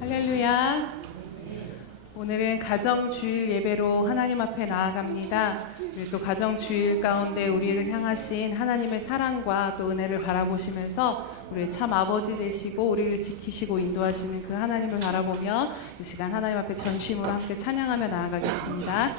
할렐루야. 오늘은 가정주일 예배로 하나님 앞에 나아갑니다. 또 가정주일 가운데 우리를 향하신 하나님의 사랑과 또 은혜를 바라보시면서 우리의 참 아버지 되시고 우리를 지키시고 인도하시는 그 하나님을 바라보며 이 시간 하나님 앞에 전심으로 함께 찬양하며 나아가겠습니다.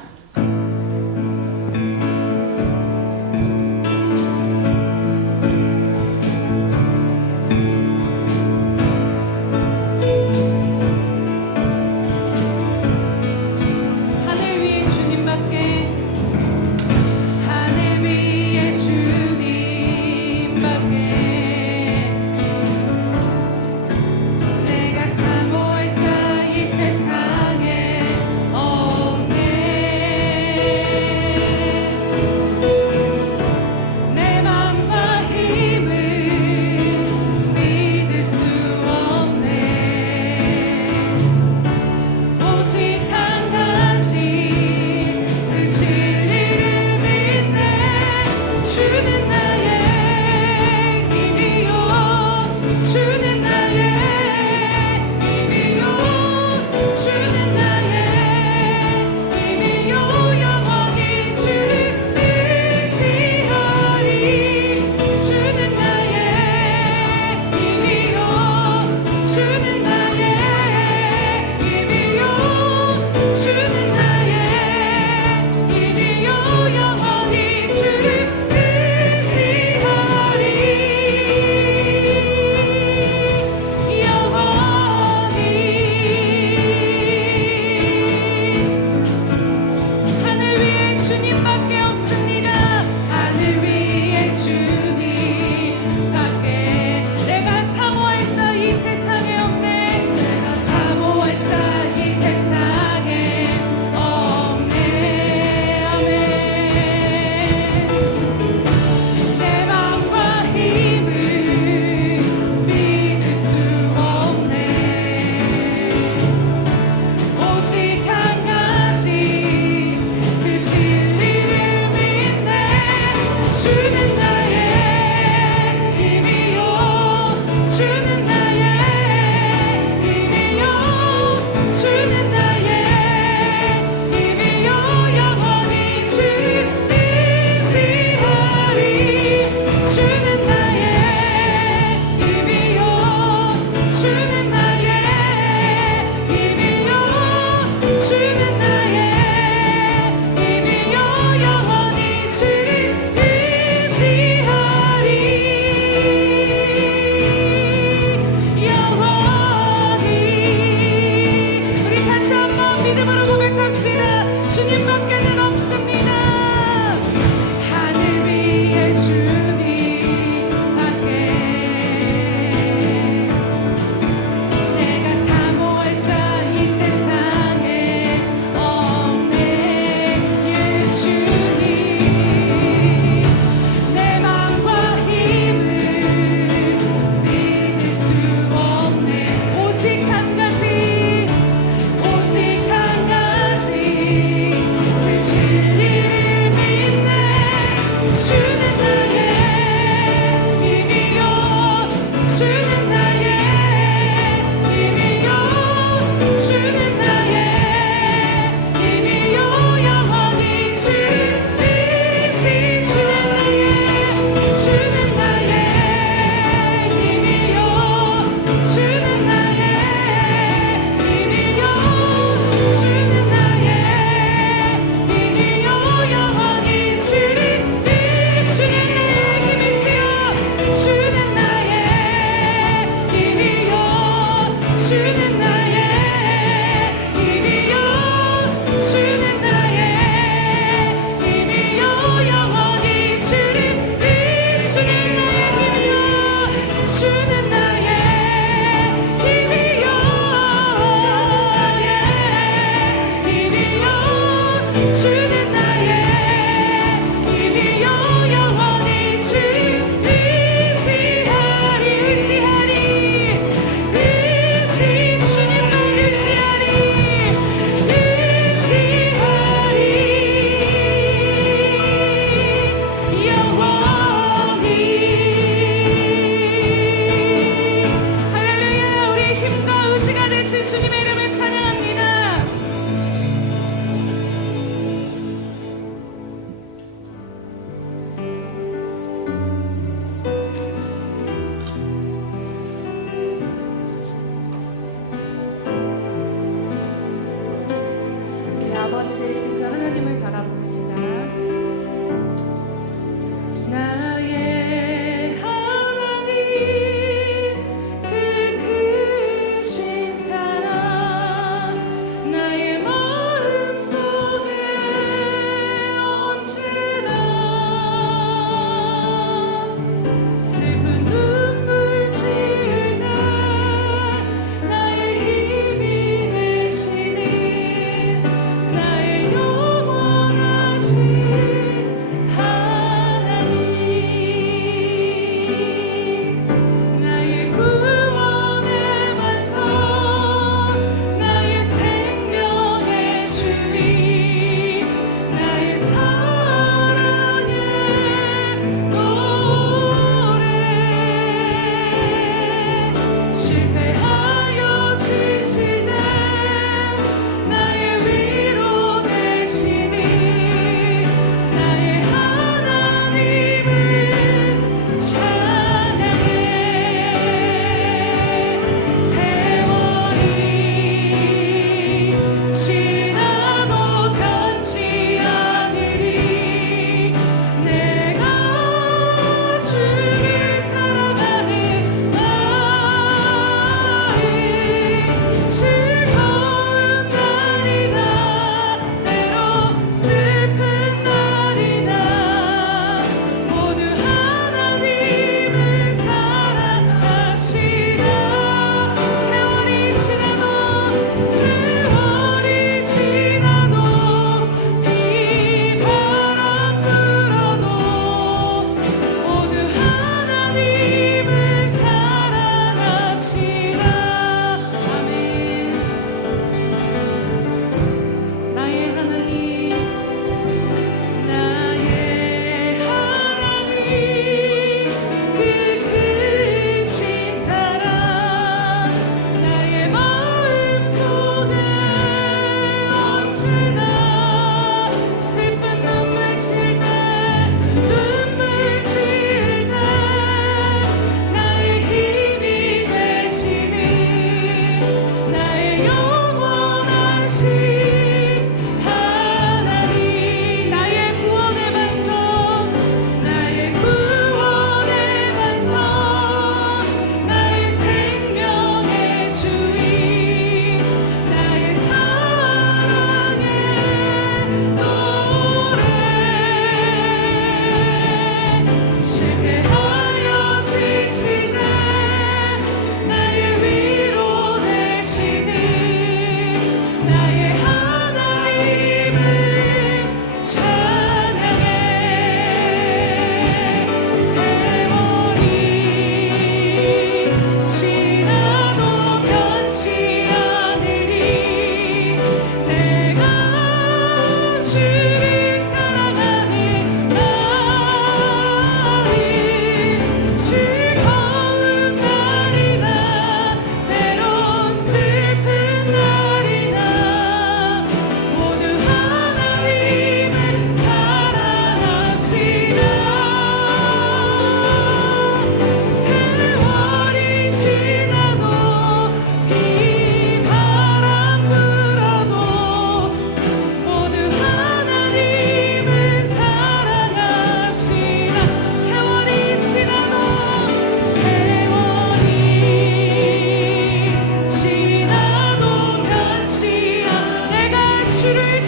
우리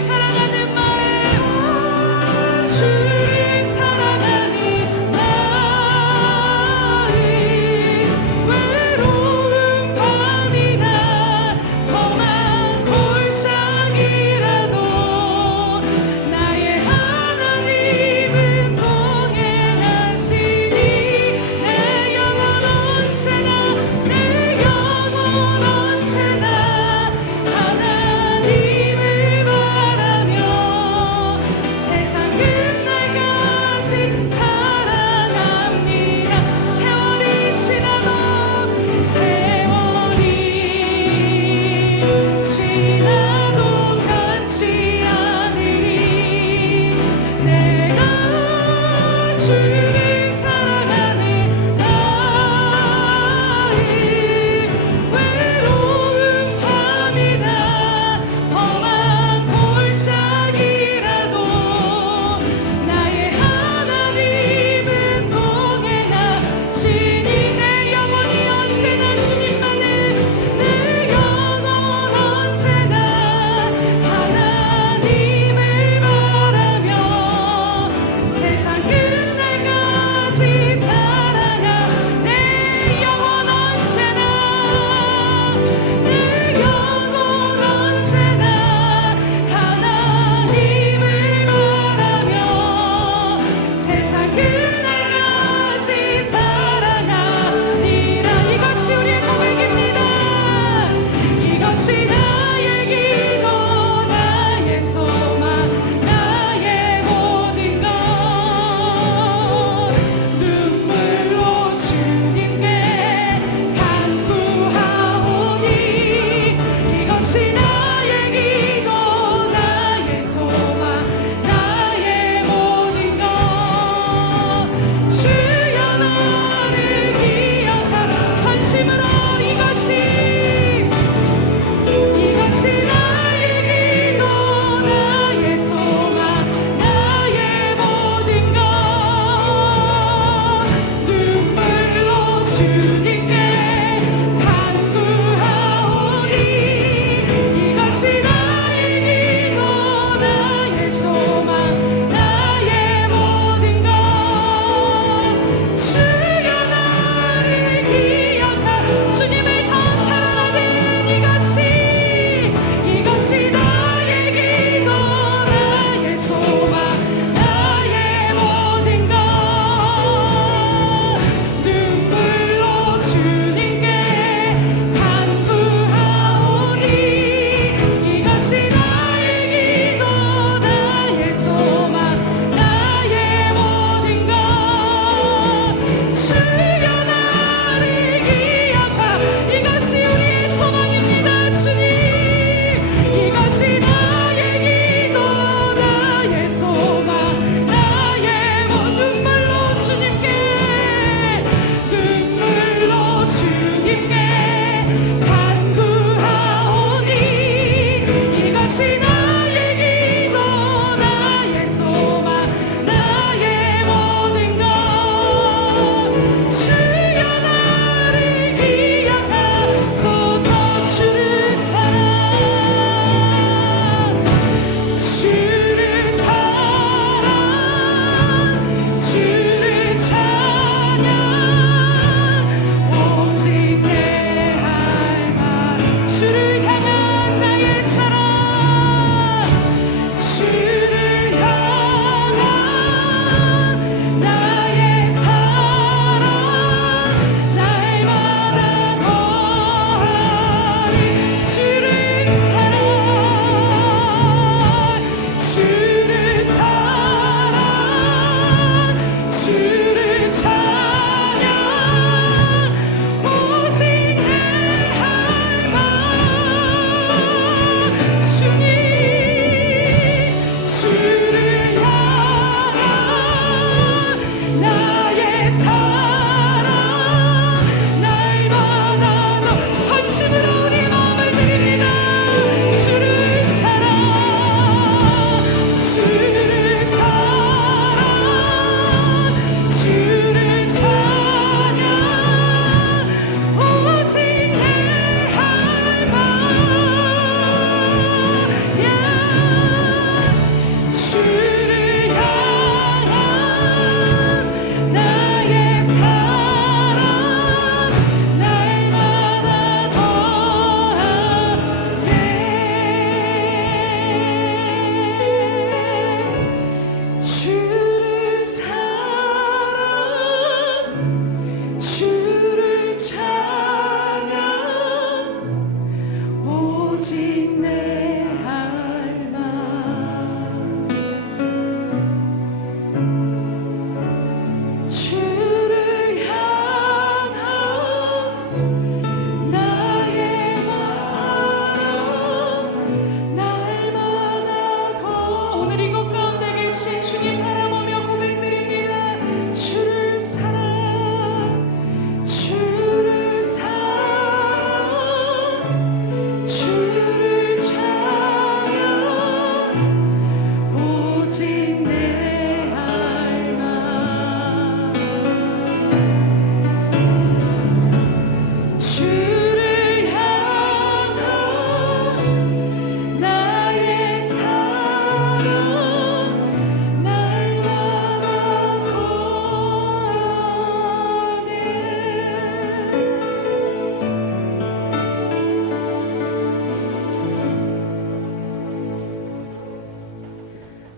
사랑하는 마음 주를 사랑하는 마음 외로운 밤이나 험한 골짜기라도 나의 하나님은 동행하시니 내 영혼 언제나 하나님을 바라며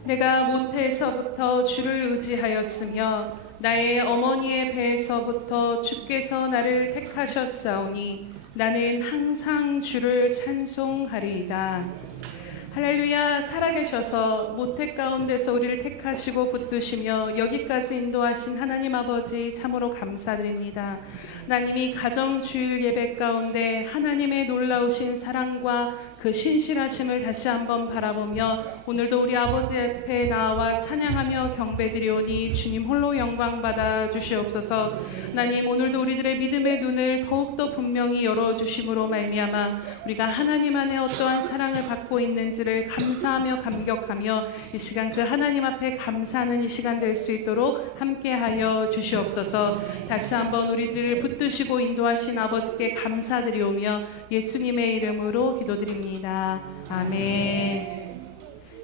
내가 모태에서부터 주를 의지하였으며 나의 어머니의 배에서부터 주께서 나를 택하셨사오니 나는 항상 주를 찬송하리이다. 할렐루야. 살아계셔서 모태 가운데서 우리를 택하시고 붙드시며 여기까지 인도하신 하나님 아버지 참으로 감사드립니다. 하나님이 가정주일 예배 가운데 하나님의 놀라우신 사랑과 그 신실하심을 다시 한번 바라보며 오늘도 우리 아버지 앞에 나와 찬양하며 경배드리오니 주님 홀로 영광 받아 주시옵소서. 하나님 오늘도 우리들의 믿음의 눈을 더욱더 분명히 열어주심으로 말미암아 우리가 하나님 안에 어떠한 사랑을 받고 있는지를 감사하며 감격하며 이 시간 그 하나님 앞에 감사하는 이 시간 될 수 있도록 함께하여 주시옵소서. 다시 한번 우리들을 붙드시고 인도하신 아버지께 감사드리오며 예수님의 이름으로 기도드립니다. 아멘.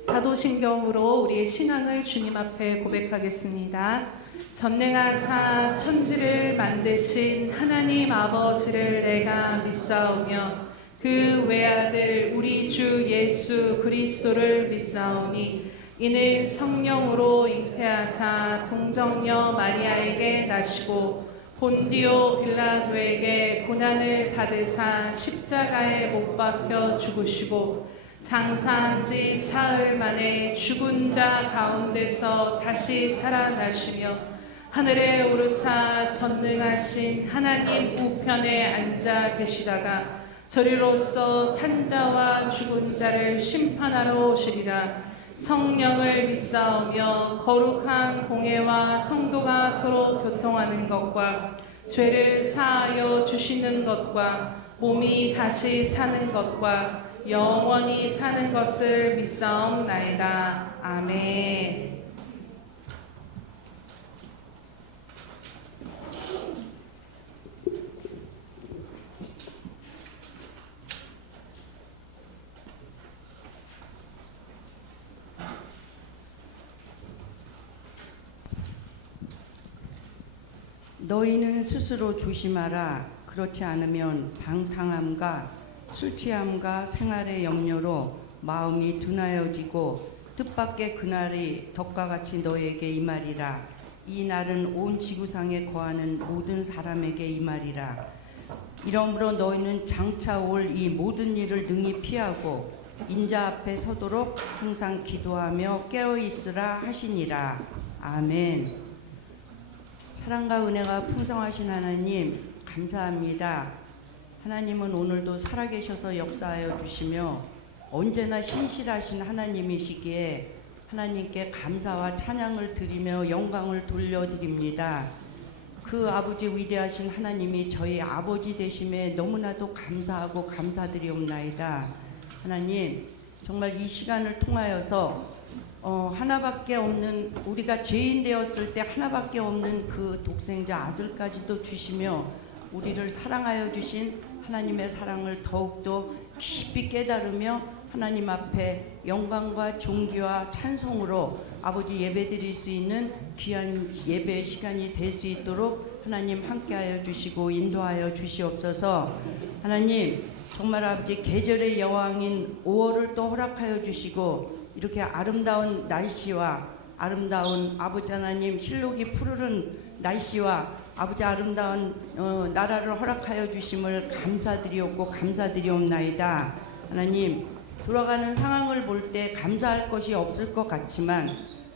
사도신경으로 우리의 신앙을 주님 앞에 고백하겠습니다. 전능하사 천지를 만드신 하나님 아버지를 내가 믿사오며 그 외아들 우리 주 예수 그리스도를 믿사오니 이는 성령으로 잉태하사 동정녀 마리아에게 나시고 본디오 빌라도에게 고난을 받으사 십자가에 못 박혀 죽으시고 장사한 지 사흘 만에 죽은 자 가운데서 다시 살아나시며 하늘에 오르사 전능하신 하나님 우편에 앉아 계시다가 저리로서 산자와 죽은 자를 심판하러 오시리라. 성령을 믿사오며 거룩한 공회와 성도가 서로 교통하는 것과 죄를 사하여 주시는 것과 몸이 다시 사는 것과 영원히 사는 것을 믿사옵나이다. 아멘. 너희는 스스로 조심하라. 그렇지 않으면 방탕함과 술취함과 생활의 염려로 마음이 둔하여지고 뜻밖의 그날이 덕과 같이 너희에게 임하리라. 이 날은 온 지구상에 거하는 모든 사람에게 임하리라. 이러므로 너희는 장차 올 이 모든 일을 능히 피하고 인자 앞에 서도록 항상 기도하며 깨어있으라 하시니라. 아멘. 사랑과 은혜가 풍성하신 하나님 감사합니다. 하나님은 오늘도 살아계셔서 역사하여 주시며 언제나 신실하신 하나님이시기에 하나님께 감사와 찬양을 드리며 영광을 돌려드립니다. 그 아버지 위대하신 하나님이 저희 아버지 되심에 너무나도 감사하고 감사드리옵나이다. 하나님 정말 이 시간을 통하여서 하나밖에 없는 우리가 죄인 되었을 때 하나밖에 없는 그 독생자 아들까지도 주시며 우리를 사랑하여 주신 하나님의 사랑을 더욱더 깊이 깨달으며 하나님 앞에 영광과 존귀와 찬송으로 아버지 예배드릴 수 있는 귀한 예배 시간이 될 수 있도록 하나님 함께하여 주시고 인도하여 주시옵소서. 하나님 정말 아버지 계절의 여왕인 5월을 또 허락하여 주시고 이렇게 아름다운 날씨와 아름다운 아버지 하나님 실록이 푸르른 날씨와 아버지 아름다운 나라를 허락하여 주심을 감사드리옵고 감사드리옵나이다. 하나님 돌아가는 상황을 볼 때 감사할 것이 없을 것 같지만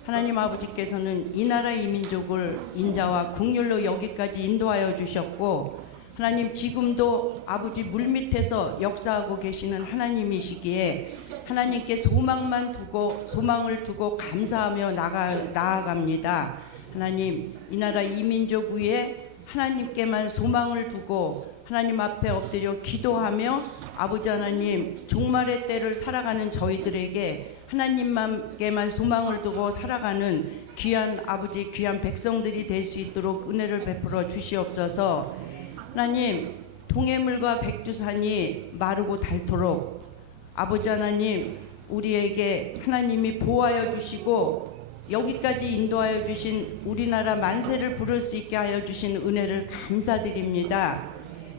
하나님 아버지께서는 이 나라 이 민족을 인자와 긍휼로 여기까지 인도하여 주셨고 하나님 지금도 아버지 물밑에서 역사하고 계시는 하나님이시기에 하나님께 소망을 두고 감사하며 나아갑니다. 하나님 이 나라 이 민족 위에 하나님께만 소망을 두고 하나님 앞에 엎드려 기도하며 아버지 하나님 종말의 때를 살아가는 저희들에게 하나님께만 소망을 두고 살아가는 귀한 아버지 귀한 백성들이 될 수 있도록 은혜를 베풀어 주시옵소서. 하나님 동해물과 백두산이 마르고 닳도록 아버지 하나님 우리에게 하나님이 보호하여 주시고 여기까지 인도하여 주신 우리나라 만세를 부를 수 있게 하여 주신 은혜를 감사드립니다.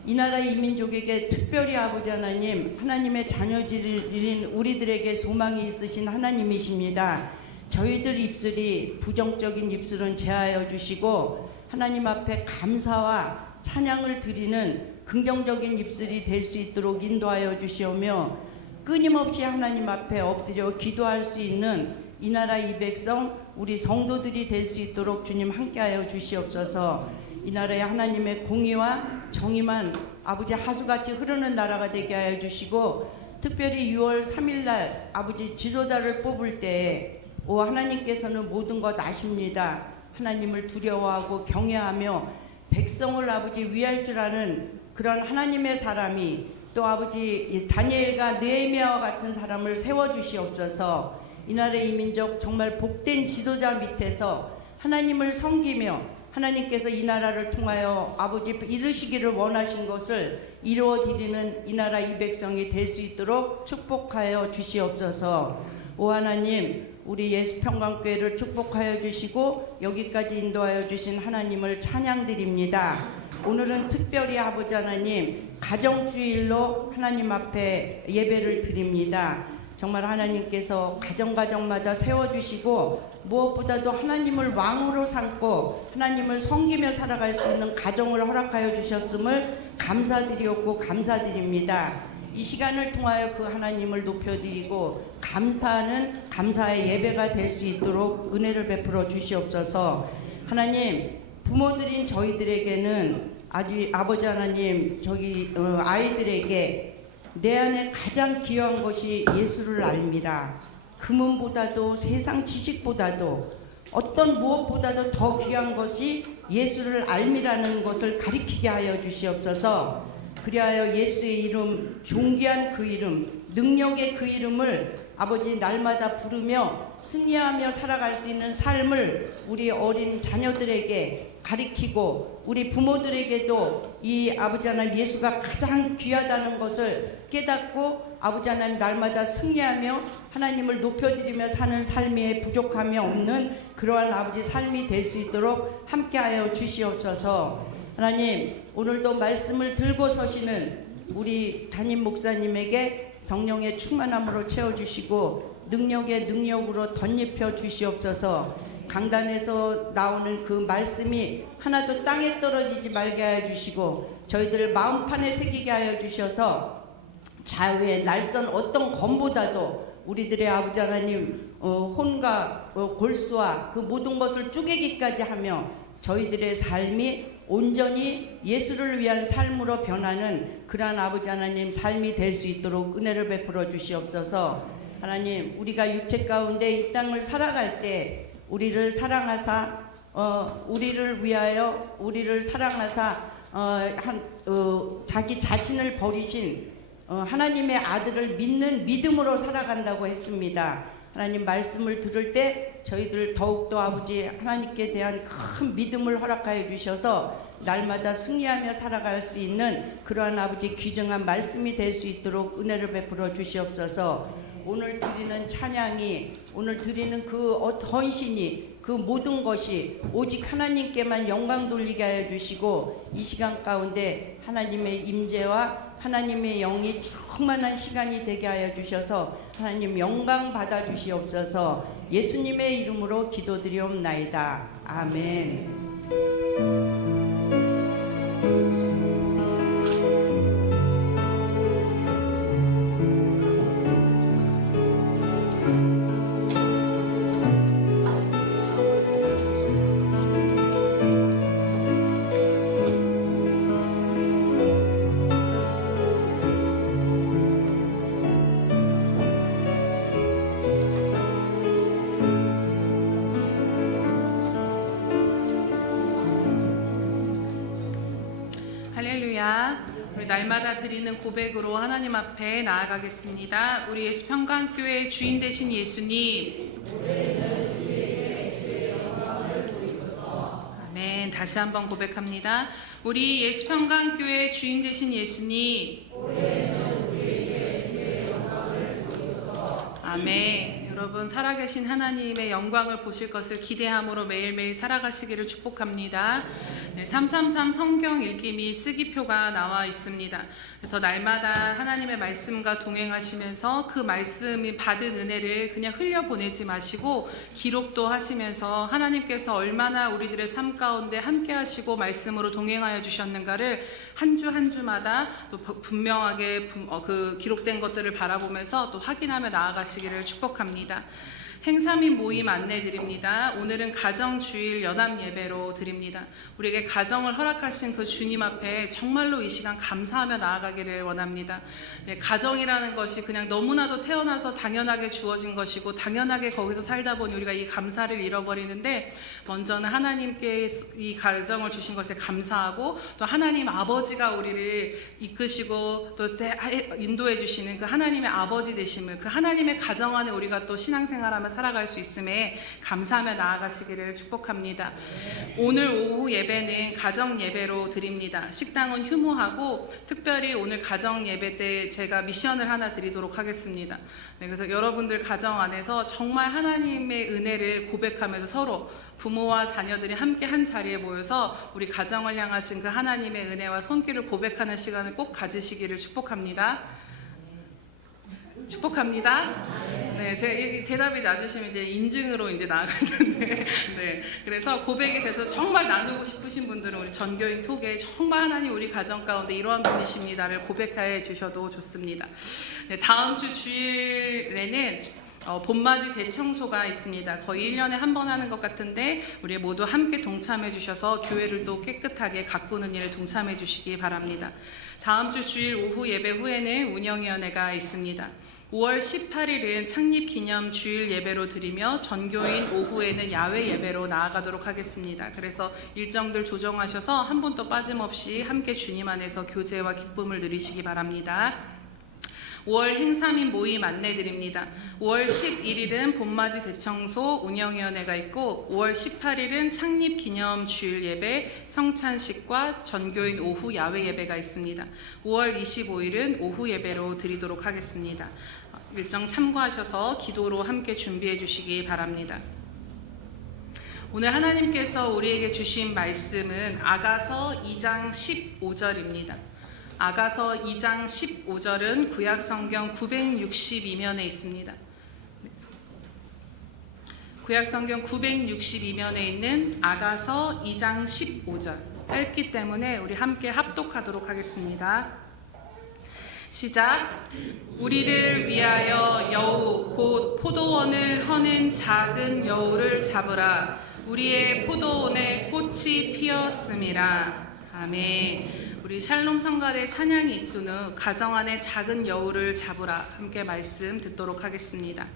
이 나라 이 민족에게 특별히 아버지 하나님 하나님의 자녀들인 우리들에게 소망이 있으신 하나님이십니다. 저희들 입술이 부정적인 입술은 제하여 주시고 하나님 앞에 감사와 찬양을 드리는 긍정적인 입술이 될 수 있도록 인도하여 주시오며 끊임없이 하나님 앞에 엎드려 기도할 수 있는 이 나라 이 백성 우리 성도들이 될 수 있도록 주님 함께하여 주시옵소서. 이 나라에 하나님의 공의와 정의만 아버지 하수같이 흐르는 나라가 되게 하여 주시고 특별히 6월 3일 날 아버지 지도자를 뽑을 때에 오 하나님께서는 모든 것 아십니다. 하나님을 두려워하고 경외하며 백성을 아버지 위할 줄 아는 그런 하나님의 사람이 또 아버지 다니엘과 느헤미야와 같은 사람을 세워주시옵소서. 이 나라의 이민족 정말 복된 지도자 밑에서 하나님을 섬기며 하나님께서 이 나라를 통하여 아버지 이루시기를 원하신 것을 이루어드리는 이 나라 이 백성이 될 수 있도록 축복하여 주시옵소서. 오 하나님 우리 예수평강교회를 축복하여 주시고 여기까지 인도하여 주신 하나님을 찬양드립니다. 오늘은 특별히 아버지 하나님 가정주일로 하나님 앞에 예배를 드립니다. 정말 하나님께서 가정마다 세워주시고 무엇보다도 하나님을 왕으로 삼고 하나님을 섬기며 살아갈 수 있는 가정을 허락하여 주셨음을 감사드리옵고 감사드립니다. 이 시간을 통하여 그 하나님을 높여드리고 감사하는 감사의 예배가 될 수 있도록 은혜를 베풀어 주시옵소서. 하나님 부모들인 저희들에게는 아버지 하나님 아이들에게 내 안에 가장 귀한 것이 예수를 알미라. 금은보다도 세상 지식보다도 어떤 무엇보다도 더 귀한 것이 예수를 알미라는 것을 가리키게 하여 주시옵소서. 그리하여 예수의 이름, 존귀한 그 이름, 능력의 그 이름을 아버지 날마다 부르며 승리하며 살아갈 수 있는 삶을 우리 어린 자녀들에게 가리키고 우리 부모들에게도 이 아버지 하나님 예수가 가장 귀하다는 것을 깨닫고 아버지 하나님 날마다 승리하며 하나님을 높여드리며 사는 삶에 부족함이 없는 그러한 아버지 삶이 될 수 있도록 함께하여 주시옵소서. 하나님 오늘도 말씀을 들고 서시는 우리 담임 목사님에게 성령의 충만함으로 채워주시고 능력의 능력으로 덧입혀 주시옵소서. 강단에서 나오는 그 말씀이 하나도 땅에 떨어지지 말게 하여 주시고 저희들을 마음판에 새기게 하여 주셔서 좌우의 날선 어떤 검보다도 우리들의 아버지 하나님 혼과 골수와 그 모든 것을 쪼개기까지 하며 저희들의 삶이 온전히 예수를 위한 삶으로 변하는 그러한 아버지 하나님 삶이 될 수 있도록 은혜를 베풀어 주시옵소서. 하나님 우리가 육체 가운데 이 땅을 살아갈 때 우리를 사랑하사 우리를 위하여 우리를 사랑하사 자기 자신을 버리신 하나님의 아들을 믿는 믿음으로 살아간다고 했습니다. 하나님 말씀을 들을 때 저희들 더욱더 아버지 하나님께 대한 큰 믿음을 허락하여 주셔서 날마다 승리하며 살아갈 수 있는 그러한 아버지 귀중한 말씀이 될 수 있도록 은혜를 베풀어 주시옵소서. 오늘 드리는 찬양이 오늘 드리는 그 헌신이 그 모든 것이 오직 하나님께만 영광 돌리게 하여 주시고 이 시간 가운데 하나님의 임재와 하나님의 영이 충만한 시간이 되게 하여 주셔서 하나님 영광 받아 주시옵소서. 예수님의 이름으로 기도드리옵나이다. 아멘. 할렐루야. 우리 날마다 드리는 고백으로 하나님 앞에 나아가겠습니다. 우리 예수평강교회의 주인 되신 예수님, 아멘. 다시 한번 고백합니다. 우리 예수평강교회의 주인 되신 예수님, 아멘. 여러분 살아계신 하나님의 영광을 보실 것을 기대함으로 매일매일 살아가시기를 축복합니다. 333 성경 읽기 및 쓰기표가 나와 있습니다. 그래서 날마다 하나님의 말씀과 동행하시면서 그 말씀이 받은 은혜를 그냥 흘려보내지 마시고 기록도 하시면서 하나님께서 얼마나 우리들의 삶 가운데 함께 하시고 말씀으로 동행하여 주셨는가를 한 주 한 주마다 또 분명하게 그 기록된 것들을 바라보면서 또 확인하며 나아가시기를 축복합니다. 행사 및 모임 안내 드립니다. 오늘은 가정주일 연합 예배로 드립니다. 우리에게 가정을 허락하신 그 주님 앞에 정말로 이 시간 감사하며 나아가기를 원합니다. 가정이라는 것이 그냥 너무나도 태어나서 당연하게 주어진 것이고 당연하게 거기서 살다 보니 우리가 이 감사를 잃어버리는데 먼저는 하나님께 이 가정을 주신 것에 감사하고 또 하나님 아버지가 우리를 이끄시고 또 인도해 주시는 그 하나님의 아버지 되심을 그 하나님의 가정 안에 우리가 또 신앙생활하며 살아갈 수 있음에 감사하며 나아가시기를 축복합니다. 오늘 오후 예배는 가정 예배로 드립니다. 식당은 휴무하고 특별히 오늘 가정 예배 때 제가 미션을 하나 드리도록 하겠습니다. 그래서 여러분들 가정 안에서 정말 하나님의 은혜를 고백하면서 서로 부모와 자녀들이 함께 한 자리에 모여서 우리 가정을 향하신 그 하나님의 은혜와 손길을 고백하는 시간을 꼭 가지시기를 축복합니다. 축복합니다. 네, 제가 대답이 낮으시면 이제 인증으로 이제 나아갈 텐데, 네, 그래서 고백에 대해서 정말 나누고 싶으신 분들은 우리 전교인 톡에 정말 하나님 우리 가정 가운데 이러한 분이십니다를 고백해 주셔도 좋습니다. 네, 다음 주 주일에는 봄맞이 대청소가 있습니다. 거의 1년에 한 번 하는 것 같은데 우리 모두 함께 동참해 주셔서 교회를 또 깨끗하게 가꾸는 일에 동참해 주시기 바랍니다. 다음 주 주일 오후 예배 후에는 운영위원회가 있습니다. 5월 18일은 창립기념 주일 예배로 드리며 전교인 오후에는 야외 예배로 나아가도록 하겠습니다. 그래서 일정들 조정하셔서 한 분도 빠짐없이 함께 주님 안에서 교제와 기쁨을 누리시기 바랍니다. 5월 행사 및 모임 안내드립니다. 5월 11일은 봄맞이 대청소 운영위원회가 있고 5월 18일은 창립기념 주일 예배 성찬식과 전교인 오후 야외 예배가 있습니다. 5월 25일은 오후 예배로 드리도록 하겠습니다. 일정 참고하셔서 기도로 함께 준비해 주시기 바랍니다. 오늘 하나님께서 우리에게 주신 말씀은 아가서 2장 15절입니다. 아가서 2장 15절은 구약성경 962면에 있습니다. 구약성경 962면에 있는 아가서 2장 15절 짧기 때문에 우리 함께 합독하도록 하겠습니다. 시작. 우리를 위하여 여우 곧 포도원을 허는 작은 여우를 잡으라. 우리의 포도원에 꽃이 피었음이라. 아멘. 우리 샬롬 성가대 찬양이 있은 후 가정 안에 작은 여우를 잡으라 함께 말씀 듣도록 하겠습니다.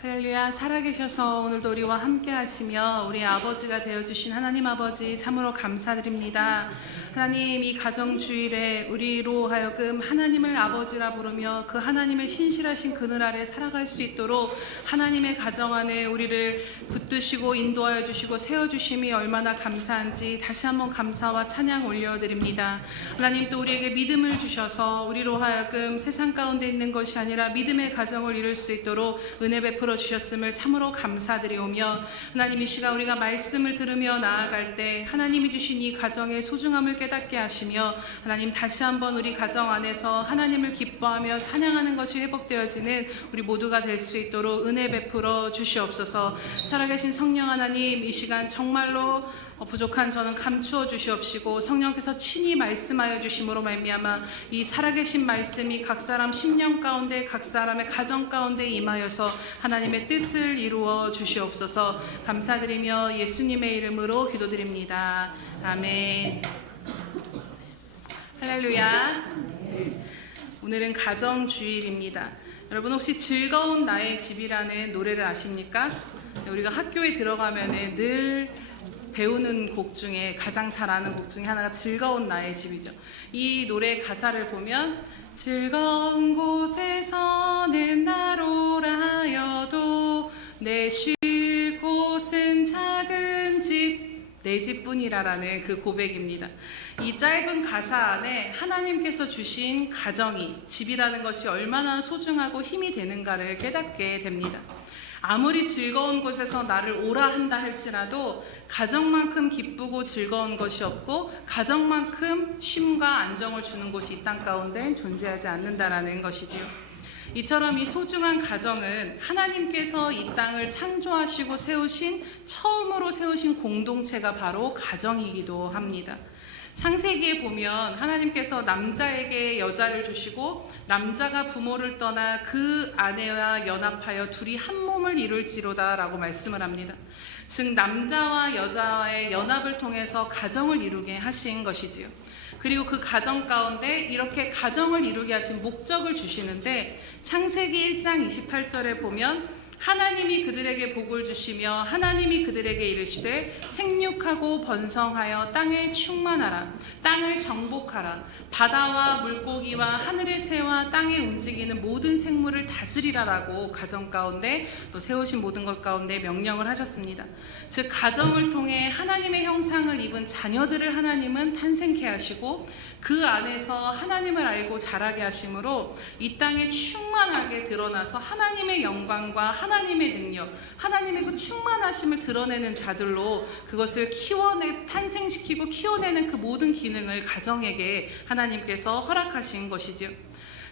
할렐루야. 살아계셔서 오늘도 우리와 함께 하시며 우리 아버지가 되어주신 하나님 아버지 참으로 감사드립니다. 하나님, 이 가정주일에 우리로 하여금 하나님을 아버지라 부르며 그 하나님의 신실하신 그늘 아래 살아갈 수 있도록 하나님의 가정 안에 우리를 붙드시고 인도하여 주시고 세워주심이 얼마나 감사한지 다시 한번 감사와 찬양 올려드립니다. 하나님, 또 우리에게 믿음을 주셔서 우리로 하여금 세상 가운데 있는 것이 아니라 믿음의 가정을 이룰 수 있도록 은혜 베풀어 주셨음을 참으로 감사드리오며, 하나님, 이 시간 우리가 말씀을 들으며 나아갈 때 하나님이 주신 이 가정의 소중함을 깨닫게 하시며, 하나님, 다시 한번 우리 가정 안에서 하나님을 기뻐하며 찬양하는 것이 회복되어지는 우리 모두가 될 수 있도록 은혜 베풀어 주시옵소서. 살아계신 성령 하나님, 이 시간 정말로 부족한 저는 감추어 주시옵시고 성령께서 친히 말씀하여 주심으로 말미암아 이 살아계신 말씀이 각 사람 심령 가운데, 각 사람의 가정 가운데 임하여서 하나님의 뜻을 이루어 주시옵소서. 감사드리며 예수님의 이름으로 기도드립니다. 아멘. 할렐루야. 오늘은 가정주일입니다. 여러분, 혹시 즐거운 나의 집이라는 노래를 아십니까? 우리가 학교에 들어가면은 늘 배우는 곡 중에 가장 잘 아는 곡 중에 하나가 즐거운 나의 집이죠. 이 노래 가사를 보면 즐거운 곳에서 내 나로라여도 내 쉴 곳은 작은 집 내 집뿐이라라는 그 고백입니다. 이 짧은 가사 안에 하나님께서 주신 가정이, 집이라는 것이 얼마나 소중하고 힘이 되는가를 깨닫게 됩니다. 아무리 즐거운 곳에서 나를 오라 한다 할지라도 가정만큼 기쁘고 즐거운 것이 없고 가정만큼 쉼과 안정을 주는 곳이 이 땅 가운데는 존재하지 않는다라는 것이지요. 이처럼 이 소중한 가정은 하나님께서 이 땅을 창조하시고 세우신, 처음으로 세우신 공동체가 바로 가정이기도 합니다. 창세기에 보면 하나님께서 남자에게 여자를 주시고 남자가 부모를 떠나 그 아내와 연합하여 둘이 한 몸을 이룰지로다 라고 말씀을 합니다. 즉 남자와 여자와의 연합을 통해서 가정을 이루게 하신 것이지요. 그리고 그 가정 가운데 이렇게 가정을 이루게 하신 목적을 주시는데, 창세기 1장 28절에 보면 하나님이 그들에게 복을 주시며 하나님이 그들에게 이르시되 생육하고 번성하여 땅에 충만하라, 땅을 정복하라, 바다와 물고기와 하늘의 새와 땅에 움직이는 모든 생물을 다스리라라고 가정 가운데 또 세우신 모든 것 가운데 명령을 하셨습니다. 즉 가정을 통해 하나님의 형상을 입은 자녀들을 하나님은 탄생케 하시고 그 안에서 하나님을 알고 자라게 하심으로 이 땅에 충만하게 드러나서 하나님의 영광과 하나님의 능력, 하나님의 그 충만하심을 드러내는 자들로 그것을 탄생시키고 키워내는 그 모든 기능을 가정에게 하나님께서 허락하신 것이지요.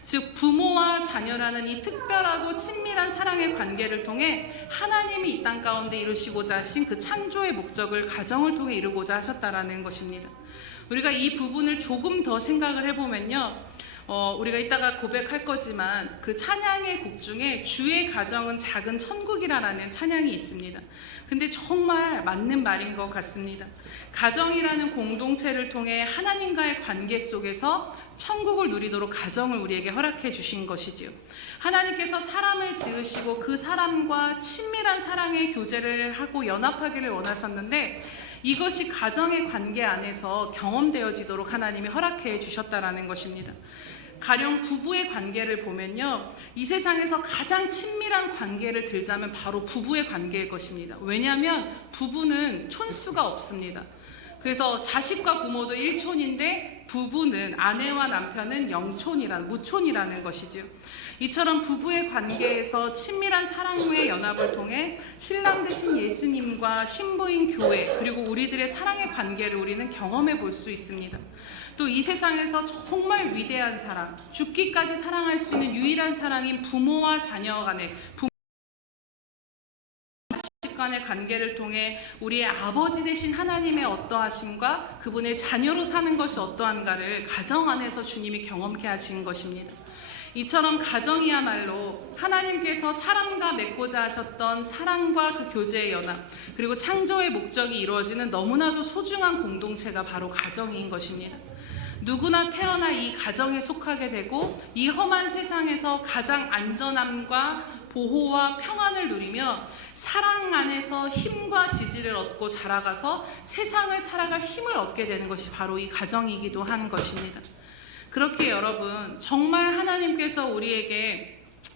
즉 부모와 자녀라는 이 특별하고 친밀한 사랑의 관계를 통해 하나님이 이 땅 가운데 이루시고자 하신 그 창조의 목적을 가정을 통해 이루고자 하셨다라는 것입니다. 우리가 이 부분을 조금 더 생각을 해보면요, 우리가 이따가 고백할 거지만 그 찬양의 곡 중에 주의 가정은 작은 천국이라는 찬양이 있습니다. 근데 정말 맞는 말인 것 같습니다. 가정이라는 공동체를 통해 하나님과의 관계 속에서 천국을 누리도록 가정을 우리에게 허락해 주신 것이지요. 하나님께서 사람을 지으시고 그 사람과 친밀한 사랑의 교제를 하고 연합하기를 원하셨는데, 이것이 가정의 관계 안에서 경험되어지도록 하나님이 허락해 주셨다라는 것입니다. 가령 부부의 관계를 보면요, 이 세상에서 가장 친밀한 관계를 들자면 바로 부부의 관계일 것입니다. 왜냐하면 부부는 촌수가 없습니다. 그래서 자식과 부모도 1촌인데 부부는, 아내와 남편은 0촌이라는, 무촌이라는 것이지요. 이처럼 부부의 관계에서 친밀한 사랑의 연합을 통해 신랑 되신 예수님과 신부인 교회, 그리고 우리들의 사랑의 관계를 우리는 경험해 볼 수 있습니다. 또 이 세상에서 정말 위대한 사랑, 죽기까지 사랑할 수 있는 유일한 사랑인 부모와 자녀 간의, 자식 간의 관계를 통해 우리의 아버지 되신 하나님의 어떠하심과 그분의 자녀로 사는 것이 어떠한가를 가정 안에서 주님이 경험케 하신 것입니다. 이처럼 가정이야말로 하나님께서 사람과 맺고자 하셨던 사랑과 그 교제의 연합, 그리고 창조의 목적이 이루어지는 너무나도 소중한 공동체가 바로 가정인 것입니다. 누구나 태어나 이 가정에 속하게 되고 이 험한 세상에서 가장 안전함과 보호와 평안을 누리며 사랑 안에서 힘과 지지를 얻고 자라가서 세상을 살아갈 힘을 얻게 되는 것이 바로 이 가정이기도 한 것입니다. 그렇게 여러분, 정말 하나님께서 우리에게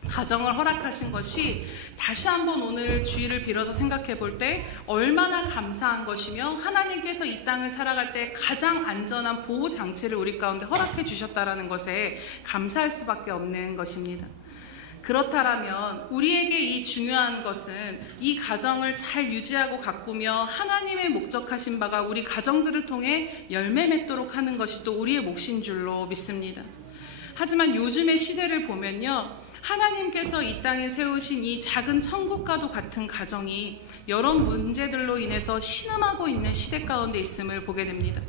가정을 허락하신 것이 다시 한번 오늘 주의를 빌어서 생각해 볼 때 얼마나 감사한 것이며 하나님께서 이 땅을 살아갈 때 가장 안전한 보호 장치를 우리 가운데 허락해 주셨다라는 것에 감사할 수밖에 없는 것입니다. 그렇다면 우리에게 이 중요한 것은 이 가정을 잘 유지하고 가꾸며 하나님의 목적하신 바가 우리 가정들을 통해 열매 맺도록 하는 것이 또 우리의 몫인 줄로 믿습니다. 하지만 요즘의 시대를 보면요, 하나님께서 이 땅에 세우신 이 작은 천국과도 같은 가정이 여러 문제들로 인해서 신음하고 있는 시대 가운데 있음을 보게 됩니다.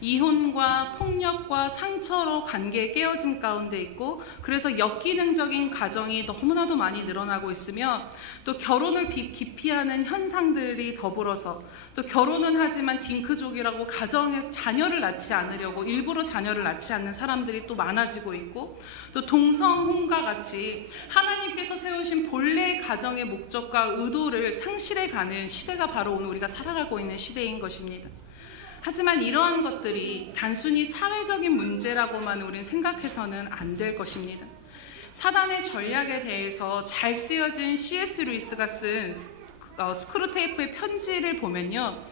이혼과 폭력과 상처로 관계에 깨어진 가운데 있고, 그래서 역기능적인 가정이 너무나도 많이 늘어나고 있으며, 또 결혼을 기피하는 현상들이 더불어서, 또 결혼은 하지만 딩크족이라고 가정에서 자녀를 낳지 않으려고 일부러 자녀를 낳지 않는 사람들이 또 많아지고 있고, 또 동성혼과 같이 하나님께서 세우신 본래의 가정의 목적과 의도를 상실해가는 시대가 바로 오늘 우리가 살아가고 있는 시대인 것입니다. 하지만 이러한 것들이 단순히 사회적인 문제라고만 우리는 생각해서는 안 될 것입니다. 사단의 전략에 대해서 잘 쓰여진 C.S. 루이스가 쓴 스크루테이프의 편지를 보면요,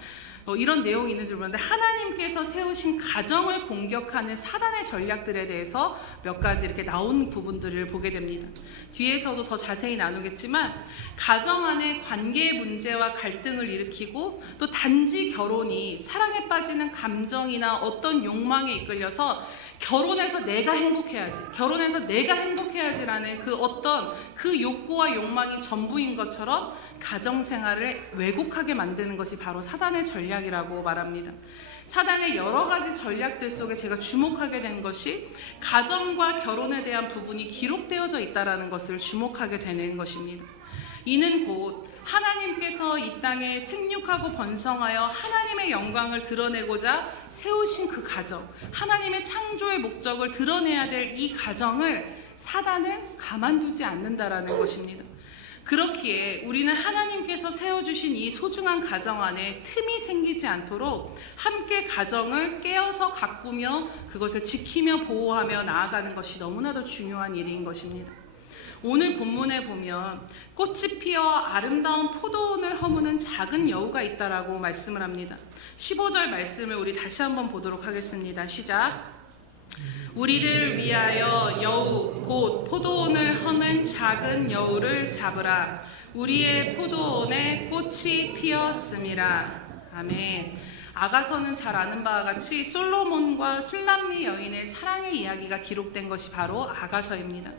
이런 내용이 있는지 모르는데 하나님께서 세우신 가정을 공격하는 사단의 전략들에 대해서 몇 가지 이렇게 나온 부분들을 보게 됩니다. 뒤에서도 더 자세히 나누겠지만 가정 안에 관계의 문제와 갈등을 일으키고 또 단지 결혼이 사랑에 빠지는 감정이나 어떤 욕망에 이끌려서 결혼해서 내가 행복해야지라는 그 욕구와 욕망이 전부인 것처럼 가정생활을 왜곡하게 만드는 것이 바로 사단의 전략이라고 말합니다. 사단의 여러 가지 전략들 속에 제가 주목하게 된 것이 가정과 결혼에 대한 부분이 기록되어져 있다는 것을 주목하게 되는 것입니다. 이는 곧 하나님께서 이 땅에 생육하고 번성하여 하나님의 영광을 드러내고자 세우신 그 가정, 하나님의 창조의 목적을 드러내야 될 이 가정을 사단은 가만두지 않는다라는 것입니다. 그렇기에 우리는 하나님께서 세워주신 이 소중한 가정 안에 틈이 생기지 않도록 함께 가정을 깨어서 가꾸며 그것을 지키며 보호하며 나아가는 것이 너무나도 중요한 일인 것입니다. 오늘 본문에 보면 꽃이 피어 아름다운 포도원을 허무는 작은 여우가 있다라고 말씀을 합니다. 15절 말씀을 우리 다시 한번 보도록 하겠습니다. 시작. 우리를 위하여 여우 곧 포도원을 허는 작은 여우를 잡으라. 우리의 포도원에 꽃이 피었음이라. 아멘. 아가서는 잘 아는 바와 같이 솔로몬과 술람미 여인의 사랑의 이야기가 기록된 것이 바로 아가서입니다.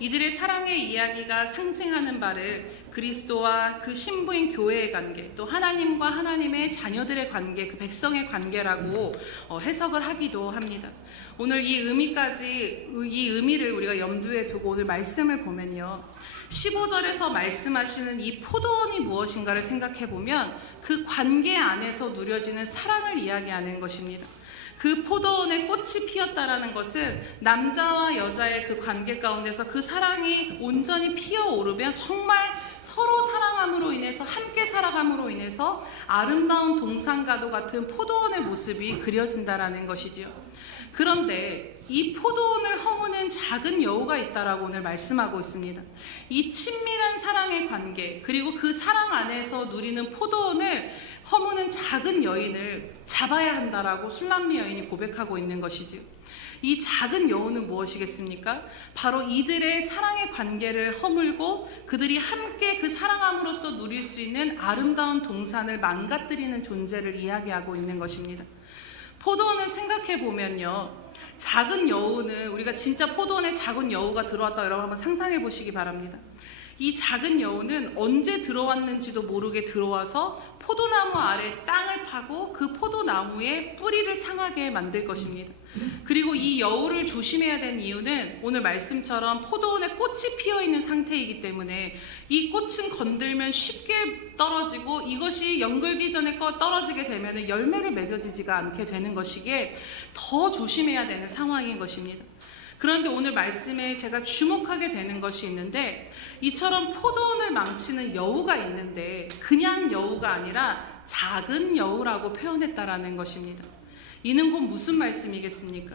이들의 사랑의 이야기가 상징하는 바를 그리스도와 그 신부인 교회의 관계, 또 하나님과 하나님의 자녀들의 관계, 그 백성의 관계라고 해석을 하기도 합니다. 오늘 이 의미를 우리가 염두에 두고 오늘 말씀을 보면요, 15절에서 말씀하시는 이 포도원이 무엇인가를 생각해 보면 그 관계 안에서 누려지는 사랑을 이야기하는 것입니다. 그 포도원에 꽃이 피었다라는 것은 남자와 여자의 그 관계 가운데서 그 사랑이 온전히 피어오르며 정말 서로 사랑함으로 인해서 함께 살아감으로 인해서 아름다운 동산과도 같은 포도원의 모습이 그려진다라는 것이지요. 그런데 이 포도원을 허무는 작은 여우가 있다라고 오늘 말씀하고 있습니다. 이 친밀한 사랑의 관계, 그리고 그 사랑 안에서 누리는 포도원을 허무는 작은 여인을 잡아야 한다라고 술람미 여인이 고백하고 있는 것이지요. 이 작은 여우는 무엇이겠습니까? 바로 이들의 사랑의 관계를 허물고 그들이 함께 그 사랑함으로써 누릴 수 있는 아름다운 동산을 망가뜨리는 존재를 이야기하고 있는 것입니다. 포도원을 생각해 보면요, 작은 여우는 우리가 진짜 포도원에 작은 여우가 들어왔다 여러분 한번 상상해 보시기 바랍니다. 이 작은 여우는 언제 들어왔는지도 모르게 들어와서 포도나무 아래 땅을 파고 그 포도나무에 뿌리를 상하게 만들 것입니다. 그리고 이 여우를 조심해야 되는 이유는 오늘 말씀처럼 포도원에 꽃이 피어있는 상태이기 때문에 이 꽃은 건들면 쉽게 떨어지고 이것이 연글기 전에 떨어지게 되면 열매를 맺어지지가 않게 되는 것이기에 더 조심해야 되는 상황인 것입니다. 그런데 오늘 말씀에 제가 주목하게 되는 것이 있는데 이처럼 포도원을 망치는 여우가 있는데 그냥 여우가 아니라 작은 여우라고 표현했다라는 것입니다. 이는 곧 무슨 말씀이겠습니까?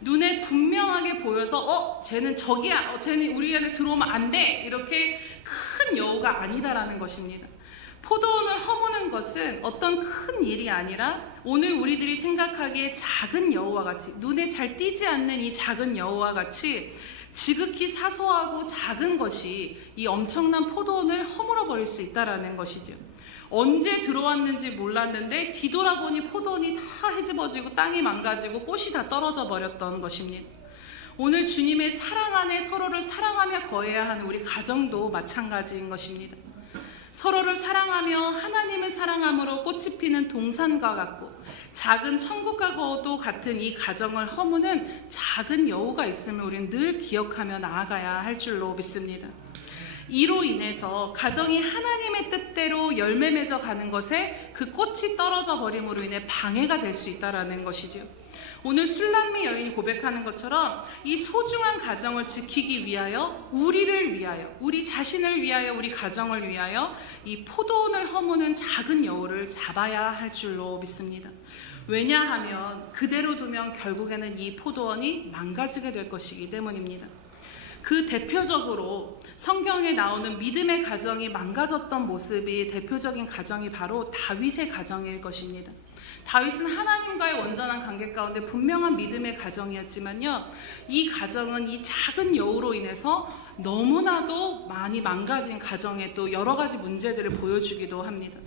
눈에 분명하게 보여서 쟤는 저기야, 쟤는 우리 안에 들어오면 안 돼, 이렇게 큰 여우가 아니다라는 것입니다. 포도원을 허무는 것은 어떤 큰 일이 아니라 오늘 우리들이 생각하기에 작은 여우와 같이, 눈에 잘 띄지 않는 이 작은 여우와 같이 지극히 사소하고 작은 것이 이 엄청난 포도원을 허물어 버릴 수 있다라는 것이죠. 언제 들어왔는지 몰랐는데 뒤돌아보니 포도원이 다 헤집어지고 땅이 망가지고 꽃이 다 떨어져 버렸던 것입니다. 오늘 주님의 사랑 안에 서로를 사랑하며 거해야 하는 우리 가정도 마찬가지인 것입니다. 서로를 사랑하며 하나님을 사랑함으로 꽃이 피는 동산과 같고 작은 천국과도 같은 이 가정을 허무는 작은 여우가 있음을 우리는 늘 기억하며 나아가야 할 줄로 믿습니다. 이로 인해서 가정이 하나님의 뜻대로 열매 맺어 가는 것에 그 꽃이 떨어져 버림으로 인해 방해가 될 수 있다는 것이죠. 오늘 술람미 여인이 고백하는 것처럼 이 소중한 가정을 지키기 위하여, 우리를 위하여, 우리 자신을 위하여, 우리 가정을 위하여 이 포도원을 허무는 작은 여우를 잡아야 할 줄로 믿습니다. 왜냐하면 그대로 두면 결국에는 이 포도원이 망가지게 될 것이기 때문입니다. 그 대표적으로 성경에 나오는 믿음의 가정이 망가졌던 모습이 대표적인 가정이 바로 다윗의 가정일 것입니다. 다윗은 하나님과의 온전한 관계 가운데 분명한 믿음의 가정이었지만요, 이 가정은 이 작은 여우로 인해서 너무나도 많이 망가진 가정에 또 여러 가지 문제들을 보여주기도 합니다.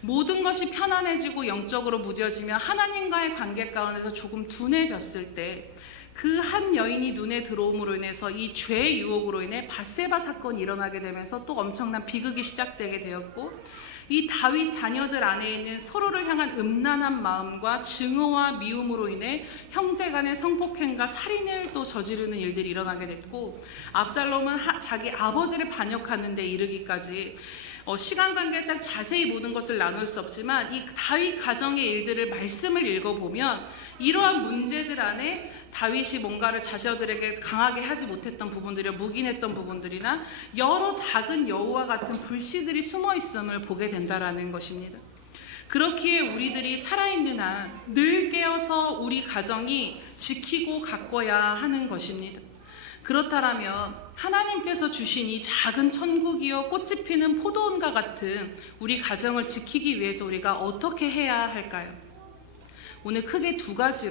모든 것이 편안해지고 영적으로 무뎌지며 하나님과의 관계 가운데서 조금 둔해졌을 때 그 한 여인이 눈에 들어옴으로 인해서 이 죄의 유혹으로 인해 밧세바 사건이 일어나게 되면서 또 엄청난 비극이 시작되게 되었고, 이 다윗 자녀들 안에 있는 서로를 향한 음란한 마음과 증오와 미움으로 인해 형제 간의 성폭행과 살인을 또 저지르는 일들이 일어나게 됐고, 압살롬은 자기 아버지를 반역하는 데 이르기까지 시간 관계상 자세히 모든 것을 나눌 수 없지만 이 다윗 가정의 일들을 말씀을 읽어보면 이러한 문제들 안에 다윗이 뭔가를 자녀들에게 강하게 하지 못했던 부분들이나 묵인했던 부분들이나 여러 작은 여우와 같은 불씨들이 숨어 있음을 보게 된다라는 것입니다. 그렇기에 우리들이 살아있는 한 늘 깨어서 우리 가정이 지키고 가꿔야 하는 것입니다. 그렇다면 하나님께서 주신 이 작은 천국이요 꽃이 피는 포도원과 같은 우리 가정을 지키기 위해서 우리가 어떻게 해야 할까요? 오늘 크게 두 가지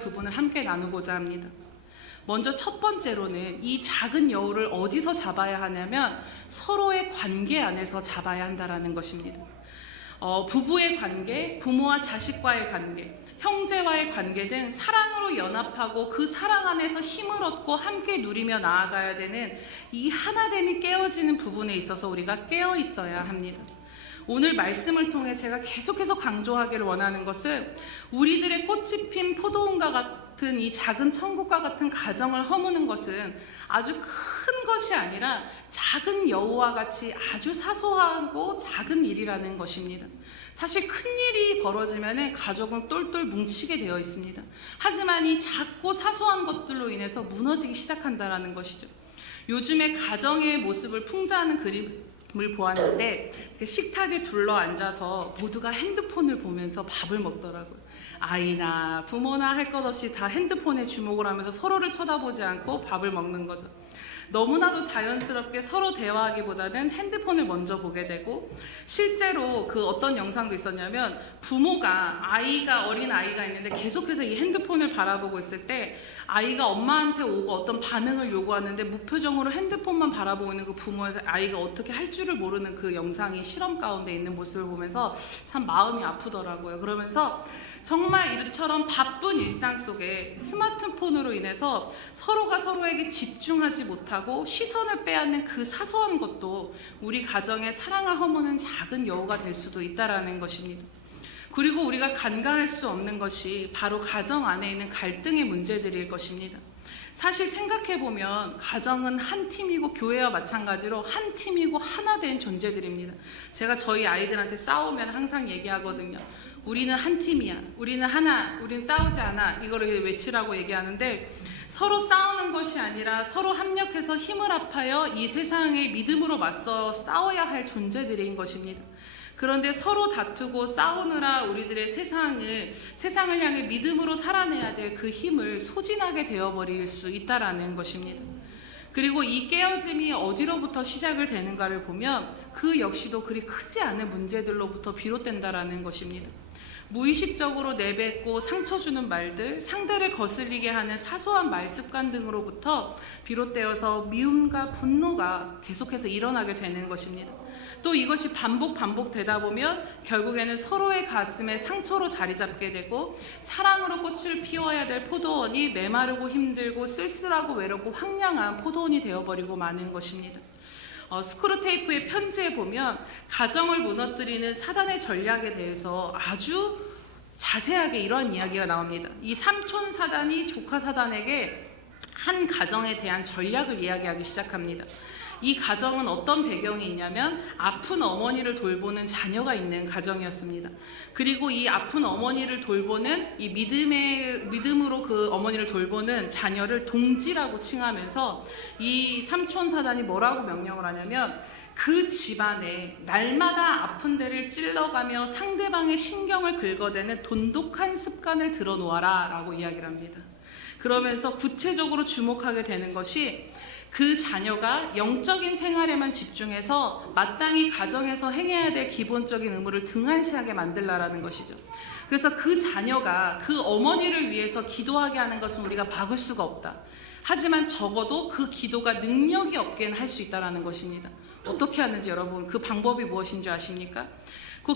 부분을 함께 나누고자 합니다. 먼저 첫 번째로는 이 작은 여우를 어디서 잡아야 하냐면 서로의 관계 안에서 잡아야 한다는 것입니다. 부부의 관계, 부모와 자식과의 관계, 형제와의 관계 등 사랑으로 연합하고 그 사랑 안에서 힘을 얻고 함께 누리며 나아가야 되는 이 하나됨이 깨어지는 부분에 있어서 우리가 깨어 있어야 합니다. 오늘 말씀을 통해 제가 계속해서 강조하기를 원하는 것은 우리들의 꽃이 핀 포도원과 같은 이 작은 천국과 같은 가정을 허무는 것은 아주 큰 것이 아니라 작은 여우와 같이 아주 사소하고 작은 일이라는 것입니다. 사실 큰 일이 벌어지면 가족은 똘똘 뭉치게 되어 있습니다. 하지만 이 작고 사소한 것들로 인해서 무너지기 시작한다는 것이죠. 요즘에 가정의 모습을 풍자하는 그림을 보았는데 식탁에 둘러 앉아서 모두가 핸드폰을 보면서 밥을 먹더라고요. 아이나 부모나 할 것 없이 다 핸드폰에 주목을 하면서 서로를 쳐다보지 않고 밥을 먹는 거죠. 너무나도 자연스럽게 서로 대화하기보다는 핸드폰을 먼저 보게 되고, 실제로 그 어떤 영상도 있었냐면 부모가 어린 아이가 있는데 계속해서 이 핸드폰을 바라보고 있을 때 아이가 엄마한테 오고 어떤 반응을 요구하는데 무표정으로 핸드폰만 바라보고 있는 그 부모의 아이가 어떻게 할 줄을 모르는 그 영상이 실험 가운데 있는 모습을 보면서 참 마음이 아프더라고요. 그러면서 정말 이처럼 바쁜 일상 속에 스마트폰으로 인해서 서로가 서로에게 집중하지 못하고 시선을 빼앗는 그 사소한 것도 우리 가정에 사랑을 허무는 작은 여우가 될 수도 있다라는 것입니다. 그리고 우리가 간과할 수 없는 것이 바로 가정 안에 있는 갈등의 문제들일 것입니다. 사실 생각해보면 가정은 한 팀이고 교회와 마찬가지로 한 팀이고 하나 된 존재들입니다. 제가 저희 아이들한테 싸우면 항상 얘기하거든요. 우리는 한 팀이야. 우리는 하나. 우린 싸우지 않아. 이거를 외치라고 얘기하는데 서로 싸우는 것이 아니라 서로 합력해서 힘을 합하여 이 세상에 믿음으로 맞서 싸워야 할 존재들인 것입니다. 그런데 서로 다투고 싸우느라 우리들의 세상을 향해 믿음으로 살아내야 될 그 힘을 소진하게 되어버릴 수 있다라는 것입니다. 그리고 이 깨어짐이 어디로부터 시작을 되는가를 보면 그 역시도 그리 크지 않은 문제들로부터 비롯된다라는 것입니다. 무의식적으로 내뱉고 상처 주는 말들, 상대를 거슬리게 하는 사소한 말 습관 등으로부터 비롯되어서 미움과 분노가 계속해서 일어나게 되는 것입니다. 또 이것이 반복되다 보면 결국에는 서로의 가슴에 상처로 자리 잡게 되고 사랑으로 꽃을 피워야 될 포도원이 메마르고 힘들고 쓸쓸하고 외롭고 황량한 포도원이 되어버리고 마는 것입니다. 스크루테이프의 편지에 보면 가정을 무너뜨리는 사단의 전략에 대해서 아주 자세하게 이런 이야기가 나옵니다. 이 삼촌 사단이 조카 사단에게 한 가정에 대한 전략을 이야기하기 시작합니다. 이 가정은 어떤 배경이 있냐면 아픈 어머니를 돌보는 자녀가 있는 가정이었습니다. 그리고 이 아픈 어머니를 돌보는 이 믿음으로 그 어머니를 돌보는 자녀를 동지라고 칭하면서 이 삼촌 사단이 뭐라고 명령을 하냐면 그 집안에 날마다 아픈 데를 찔러가며 상대방의 신경을 긁어대는 돈독한 습관을 들어놓아라 라고 이야기를 합니다. 그러면서 구체적으로 주목하게 되는 것이 그 자녀가 영적인 생활에만 집중해서 마땅히 가정에서 행해야 될 기본적인 의무를 등한시하게 만들라라는 것이죠. 그래서 그 자녀가 그 어머니를 위해서 기도하게 하는 것은 우리가 막을 수가 없다. 하지만 적어도 그 기도가 능력이 없게는 할 수 있다는 것입니다. 어떻게 하는지 여러분 그 방법이 무엇인 줄 아십니까?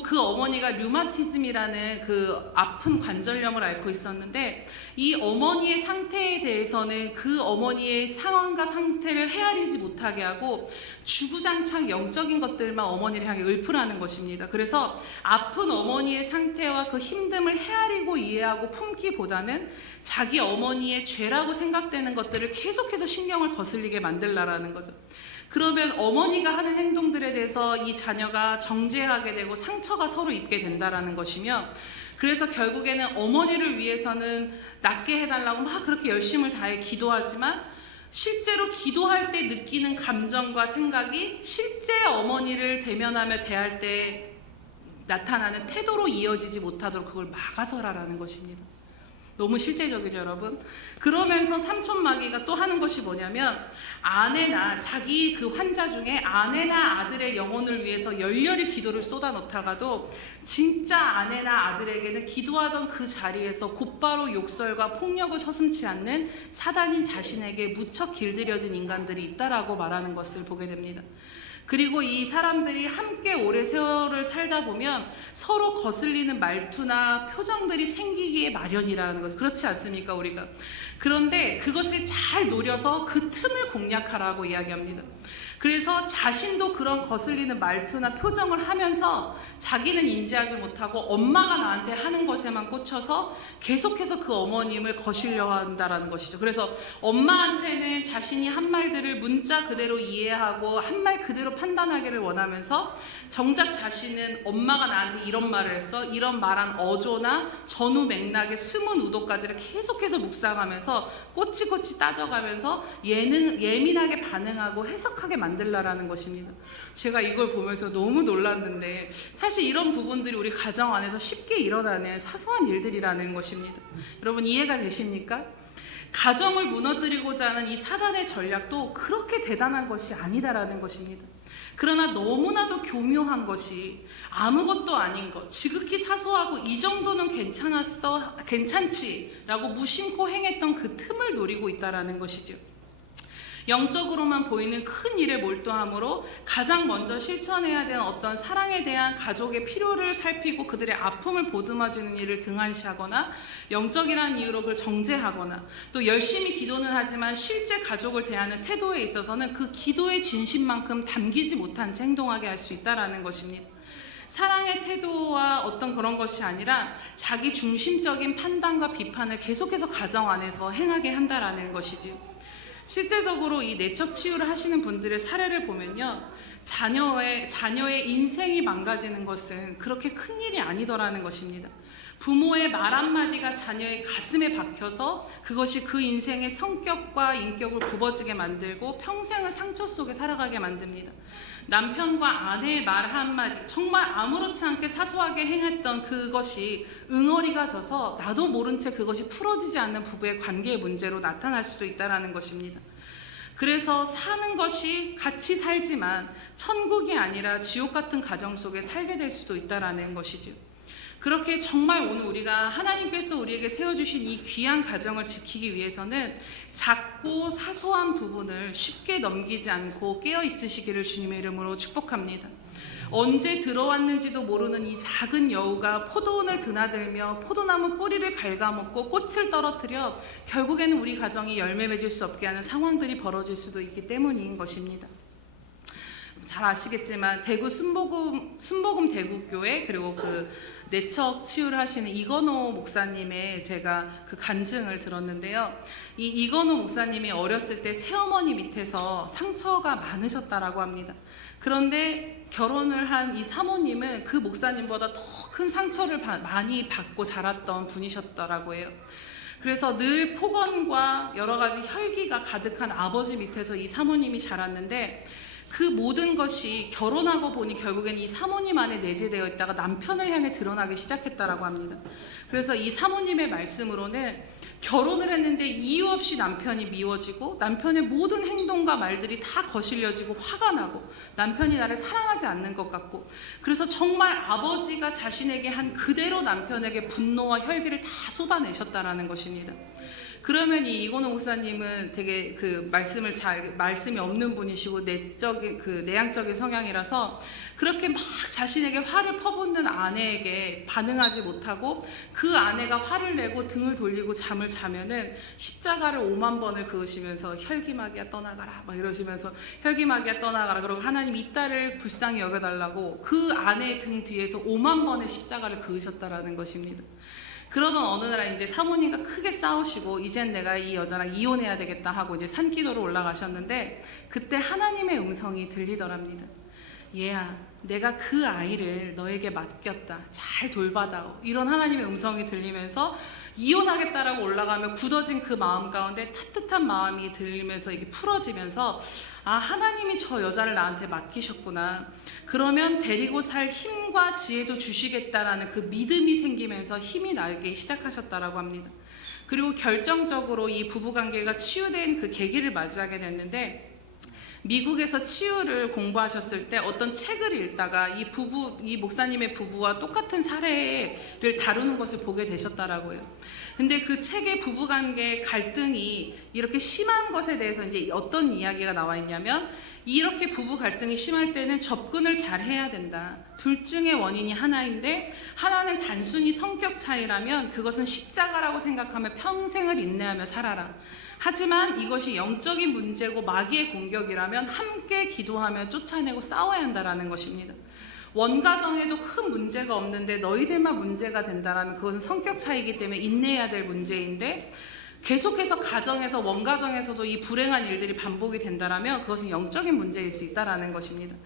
그 어머니가 류마티즘이라는 그 아픈 관절염을 앓고 있었는데 이 어머니의 상태에 대해서는 그 어머니의 상황과 상태를 헤아리지 못하게 하고 주구장창 영적인 것들만 어머니를 향해 읊으라는 것입니다. 그래서 아픈 어머니의 상태와 그 힘듦을 헤아리고 이해하고 품기보다는 자기 어머니의 죄라고 생각되는 것들을 계속해서 신경을 거슬리게 만들라라는 거죠. 그러면 어머니가 하는 행동들에 대해서 이 자녀가 정죄하게 되고 상처가 서로 입게 된다라는 것이며 그래서 결국에는 어머니를 위해서는 낫게 해달라고 막 그렇게 열심을 다해 기도하지만 실제로 기도할 때 느끼는 감정과 생각이 실제 어머니를 대면하며 대할 때 나타나는 태도로 이어지지 못하도록 그걸 막아서라라는 것입니다. 너무 실제적이죠, 여러분? 그러면서 삼촌 마귀가 또 하는 것이 뭐냐면 아내나 자기 그 환자 중에 아내나 아들의 영혼을 위해서 열렬히 기도를 쏟아놓다가도 진짜 아내나 아들에게는 기도하던 그 자리에서 곧바로 욕설과 폭력을 서슴지 않는 사단인 자신에게 무척 길들여진 인간들이 있다라고 말하는 것을 보게 됩니다. 그리고 이 사람들이 함께 오래 세월을 살다 보면 서로 거슬리는 말투나 표정들이 생기기에 마련이라는 것, 그렇지 않습니까, 우리가? 그런데 그것을 잘 노려서 그 틈을 공략하라고 이야기합니다. 그래서 자신도 그런 거슬리는 말투나 표정을 하면서 자기는 인지하지 못하고 엄마가 나한테 하는 것에만 꽂혀서 계속해서 그 어머님을 거시려 한다는 것이죠. 그래서 엄마한테는 자신이 한 말들을 문자 그대로 이해하고 한 말 그대로 판단하기를 원하면서 정작 자신은 엄마가 나한테 이런 말을 했어, 이런 말한 어조나 전후 맥락의 숨은 의도까지를 계속해서 묵상하면서 꼬치꼬치 따져가면서 예민하게 반응하고 해석하게 만들라라는 것입니다. 제가 이걸 보면서 너무 놀랐는데 사실 이런 부분들이 우리 가정 안에서 쉽게 일어나는 사소한 일들이라는 것입니다. 여러분 이해가 되십니까? 가정을 무너뜨리고자 하는 이 사단의 전략도 그렇게 대단한 것이 아니다라는 것입니다. 그러나 너무나도 교묘한 것이 아무것도 아닌 것, 지극히 사소하고 이 정도는 괜찮지라고 무심코 행했던 그 틈을 노리고 있다라는 것이죠. 영적으로만 보이는 큰 일에 몰두함으로 가장 먼저 실천해야 되는 어떤 사랑에 대한 가족의 필요를 살피고 그들의 아픔을 보듬어주는 일을 등한시하거나 영적이라는 이유로 그걸 정죄하거나 또 열심히 기도는 하지만 실제 가족을 대하는 태도에 있어서는 그 기도의 진심만큼 담기지 못한 채 행동하게 할 수 있다는 것입니다. 사랑의 태도와 어떤 그런 것이 아니라 자기 중심적인 판단과 비판을 계속해서 가정 안에서 행하게 한다라는 것이지요. 실제적으로 이 내적 치유를 하시는 분들의 사례를 보면요, 자녀의 인생이 망가지는 것은 그렇게 큰 일이 아니더라는 것입니다. 부모의 말 한마디가 자녀의 가슴에 박혀서 그것이 그 인생의 성격과 인격을 굽어지게 만들고 평생을 상처 속에 살아가게 만듭니다. 남편과 아내의 말 한마디, 정말 아무렇지 않게 사소하게 행했던 그것이 응어리가 져서 나도 모른 채 그것이 풀어지지 않는 부부의 관계의 문제로 나타날 수도 있다는 것입니다. 그래서 사는 것이 같이 살지만 천국이 아니라 지옥 같은 가정 속에 살게 될 수도 있다는 것이죠. 그렇게 정말 오늘 우리가 하나님께서 우리에게 세워주신 이 귀한 가정을 지키기 위해서는 작고 사소한 부분을 쉽게 넘기지 않고 깨어 있으시기를 주님의 이름으로 축복합니다. 언제 들어왔는지도 모르는 이 작은 여우가 포도원을 드나들며 포도나무 뿌리를 갉아먹고 꽃을 떨어뜨려 결국에는 우리 가정이 열매 맺을 수 없게 하는 상황들이 벌어질 수도 있기 때문인 것입니다. 잘 아시겠지만 대구 순복음 대구교회 그리고 그 내적 치유를 하시는 이건호 목사님의 제가 그 간증을 들었는데요. 이 이건호 목사님이 어렸을 때 새어머니 밑에서 상처가 많으셨다라고 합니다. 그런데 결혼을 한 이 사모님은 그 목사님보다 더 큰 상처를 많이 받고 자랐던 분이셨더라고 해요. 그래서 늘 폭언과 여러 가지 혈기가 가득한 아버지 밑에서 이 사모님이 자랐는데 그 모든 것이 결혼하고 보니 결국엔 이 사모님 안에 내재되어 있다가 남편을 향해 드러나기 시작했다라고 합니다. 그래서 이 사모님의 말씀으로는 결혼을 했는데 이유 없이 남편이 미워지고 남편의 모든 행동과 말들이 다 거슬려지고 화가 나고 남편이 나를 사랑하지 않는 것 같고 그래서 정말 아버지가 자신에게 한 그대로 남편에게 분노와 혈기를 다 쏟아내셨다라는 것입니다. 그러면 이 이건호 목사님은 되게 그 말씀이 없는 분이시고 내향적인 성향이라서 그렇게 막 자신에게 화를 퍼붓는 아내에게 반응하지 못하고 그 아내가 화를 내고 등을 돌리고 잠을 자면은 십자가를 5만 번을 그으시면서 혈기마귀야 떠나가라 막 이러시면서 혈기마귀야 떠나가라 그러고 하나님 이 딸을 불쌍히 여겨달라고 그 아내의 등 뒤에서 5만 번의 십자가를 그으셨다라는 것입니다. 그러던 어느 날 이제 사모님과 크게 싸우시고 이젠 내가 이 여자랑 이혼해야 되겠다 하고 이제 산기도로 올라가셨는데 그때 하나님의 음성이 들리더랍니다. 얘야, 내가 그 아이를 너에게 맡겼다. 잘 돌봐다오. 이런 하나님의 음성이 들리면서 이혼하겠다라고 올라가면 굳어진 그 마음 가운데 따뜻한 마음이 들리면서 이게 풀어지면서 아, 하나님이 저 여자를 나한테 맡기셨구나. 그러면 데리고 살 힘과 지혜도 주시겠다라는 그 믿음이 생기면서 힘이 나기 시작하셨다라고 합니다. 그리고 결정적으로 이 부부관계가 치유된 그 계기를 맞이하게 됐는데 미국에서 치유를 공부하셨을 때 어떤 책을 읽다가 이 목사님의 부부와 똑같은 사례를 다루는 것을 보게 되셨다라고 해요. 근데 그 책의 부부관계 갈등이 이렇게 심한 것에 대해서 이제 어떤 이야기가 나와 있냐면 이렇게 부부 갈등이 심할 때는 접근을 잘 해야 된다. 둘 중에 원인이 하나인데 하나는 단순히 성격 차이라면 그것은 십자가라고 생각하며 평생을 인내하며 살아라. 하지만 이것이 영적인 문제고 마귀의 공격이라면 함께 기도하며 쫓아내고 싸워야 한다라는 것입니다. 원가정에도 큰 문제가 없는데 너희들만 문제가 된다라면 그것은 성격 차이이기 때문에 인내해야 될 문제인데 계속해서 가정에서 원가정에서도 이 불행한 일들이 반복이 된다라면 그것은 영적인 문제일 수 있다라는 것입니다.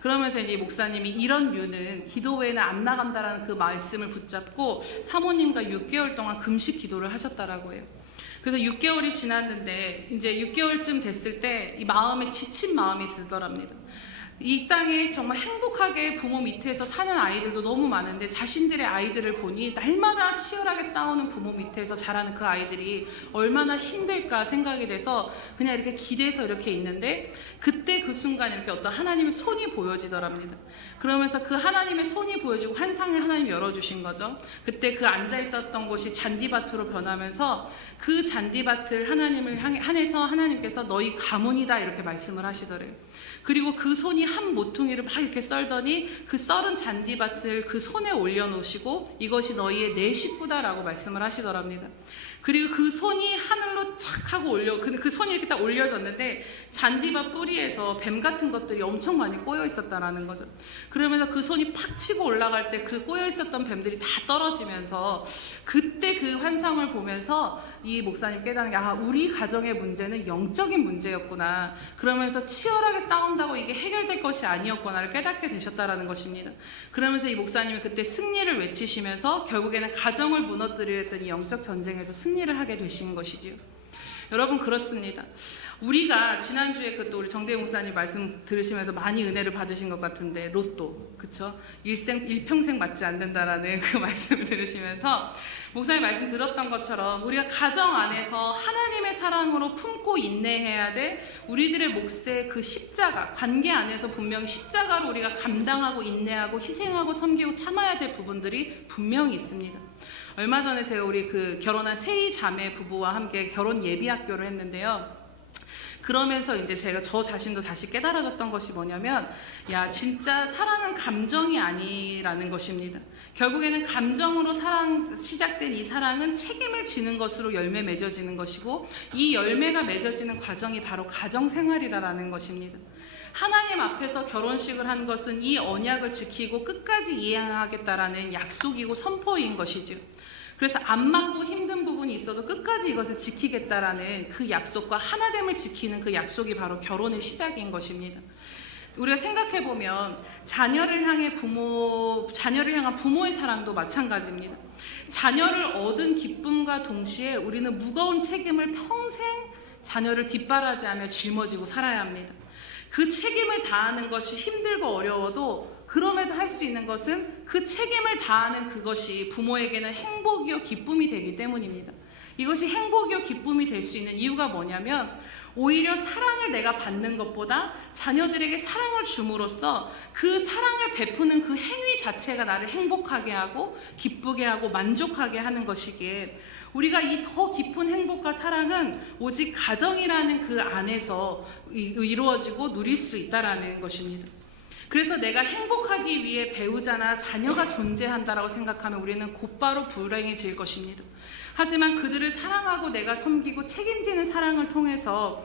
그러면서 이제 목사님이 이런 류는 기도 외에는 안 나간다라는 그 말씀을 붙잡고 사모님과 6개월 동안 금식 기도를 하셨다라고 해요. 그래서 6개월이 지났는데 이제 6개월쯤 됐을 때 이 마음에 지친 마음이 들더랍니다. 이 땅에 정말 행복하게 부모 밑에서 사는 아이들도 너무 많은데 자신들의 아이들을 보니 날마다 치열하게 싸우는 부모 밑에서 자라는 그 아이들이 얼마나 힘들까 생각이 돼서 그냥 이렇게 기대서 이렇게 있는데, 그때 그 순간 이렇게 어떤 하나님의 손이 보여지더랍니다. 그러면서 그 하나님의 손이 보여지고 환상을 하나님이 열어주신 거죠. 그때 그 앉아있었던 곳이 잔디밭으로 변하면서 그 잔디밭을 하나님을 향해서 하나님께서 너희 가문이다 이렇게 말씀을 하시더래요. 그리고 그 손이 한 모퉁이를 막 이렇게 썰더니 그 썰은 잔디밭을 그 손에 올려놓으시고 이것이 너희의 내 식구다라고 말씀을 하시더랍니다. 그리고 그 손이 하늘로 착 하고 그 손이 이렇게 딱 올려졌는데 잔디밭 뿌리에서 뱀 같은 것들이 엄청 많이 꼬여 있었다라는 거죠. 그러면서 그 손이 팍 치고 올라갈 때 그 꼬여 있었던 뱀들이 다 떨어지면서, 그때 그 환상을 보면서 이 목사님 깨닫는 게, 우리 가정의 문제는 영적인 문제였구나. 그러면서 치열하게 싸운다고 이게 해결될 것이 아니었구나를 깨닫게 되셨다라는 것입니다. 그러면서 이 목사님이 그때 승리를 외치시면서 결국에는 가정을 무너뜨리려 이 영적 전쟁에서 승리를 하게 되신 것이지요. 여러분, 그렇습니다. 우리가 지난주에 또 우리 정대희 목사님 말씀 들으시면서 많이 은혜를 받으신 것 같은데, 로또, 그쵸? 일평생 맞지 않는다라는 그 말씀을 들으시면서 목사님 말씀 들었던 것처럼 우리가 가정 안에서 하나님의 사랑으로 품고 인내해야 돼 우리들의 몫의 그 십자가, 관계 안에서 분명히 십자가로 우리가 감당하고 인내하고 희생하고 섬기고 참아야 될 부분들이 분명히 있습니다. 얼마 전에 제가 우리 그 결혼한 세이 자매 부부와 함께 결혼 예비 학교를 했는데요. 그러면서 이제 제가 저 자신도 다시 깨달아졌던 것이 뭐냐면, 진짜 사랑은 감정이 아니라는 것입니다. 결국에는 감정으로 시작된 이 사랑은 책임을 지는 것으로 열매 맺어지는 것이고, 이 열매가 맺어지는 과정이 바로 가정생활이라는 것입니다. 하나님 앞에서 결혼식을 한 것은 이 언약을 지키고 끝까지 이행하겠다라는 약속이고 선포인 것이죠. 그래서 안 맞고 힘든 부분이 있어도 끝까지 이것을 지키겠다라는 그 약속과 하나됨을 지키는 그 약속이 바로 결혼의 시작인 것입니다. 우리가 생각해보면 자녀를 향한 부모의 사랑도 마찬가지입니다. 자녀를 얻은 기쁨과 동시에 우리는 무거운 책임을 평생 자녀를 뒷바라지하며 짊어지고 살아야 합니다. 그 책임을 다하는 것이 힘들고 어려워도 그럼에도 할 수 있는 것은 그 책임을 다하는 그것이 부모에게는 행복이요 기쁨이 되기 때문입니다. 이것이 행복이요 기쁨이 될 수 있는 이유가 뭐냐면, 오히려 사랑을 내가 받는 것보다 자녀들에게 사랑을 줌으로써 그 사랑을 베푸는 그 행위 자체가 나를 행복하게 하고 기쁘게 하고 만족하게 하는 것이기에, 우리가 이 더 깊은 행복과 사랑은 오직 가정이라는 그 안에서 이루어지고 누릴 수 있다라는 것입니다. 그래서 내가 행복하기 위해 배우자나 자녀가 존재한다라고 생각하면 우리는 곧바로 불행해질 것입니다. 하지만 그들을 사랑하고 내가 섬기고 책임지는 사랑을 통해서,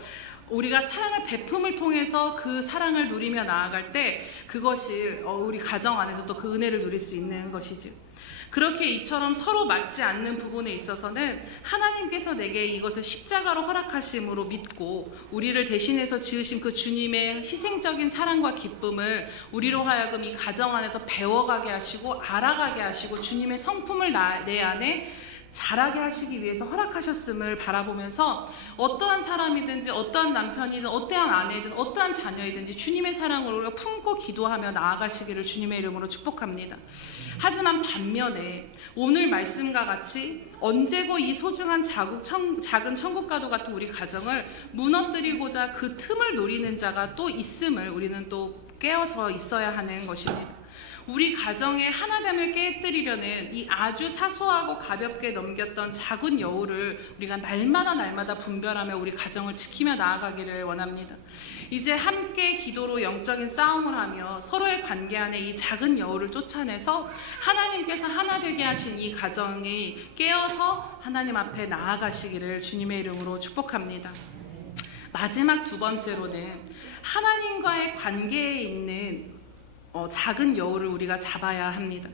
우리가 사랑의 베품을 통해서 그 사랑을 누리며 나아갈 때 그것이 우리 가정 안에서 또 그 은혜를 누릴 수 있는 것이죠. 그렇게 이처럼 서로 맞지 않는 부분에 있어서는 하나님께서 내게 이것을 십자가로 허락하심으로 믿고 우리를 대신해서 지으신 그 주님의 희생적인 사랑과 기쁨을 우리로 하여금 이 가정 안에서 배워가게 하시고 알아가게 하시고 주님의 성품을 내 안에 자라게 하시기 위해서 허락하셨음을 바라보면서, 어떠한 사람이든지 어떠한 남편이든 어떠한 아내이든 어떠한 자녀이든지 주님의 사랑을 우리가 품고 기도하며 나아가시기를 주님의 이름으로 축복합니다. 하지만 반면에 오늘 말씀과 같이 언제고 이 소중한 작은 천국과도 같은 우리 가정을 무너뜨리고자 그 틈을 노리는 자가 또 있음을 우리는 또 깨어서 있어야 하는 것입니다. 우리 가정의 하나됨을 깨뜨리려는 이 아주 사소하고 가볍게 넘겼던 작은 여우를 우리가 날마다 분별하며 우리 가정을 지키며 나아가기를 원합니다. 이제 함께 기도로 영적인 싸움을 하며 서로의 관계 안에 이 작은 여우를 쫓아내서 하나님께서 하나 되게 하신 이 가정이 깨어서 하나님 앞에 나아가시기를 주님의 이름으로 축복합니다. 마지막 두 번째로는 하나님과의 관계에 있는 작은 여우를 우리가 잡아야 합니다.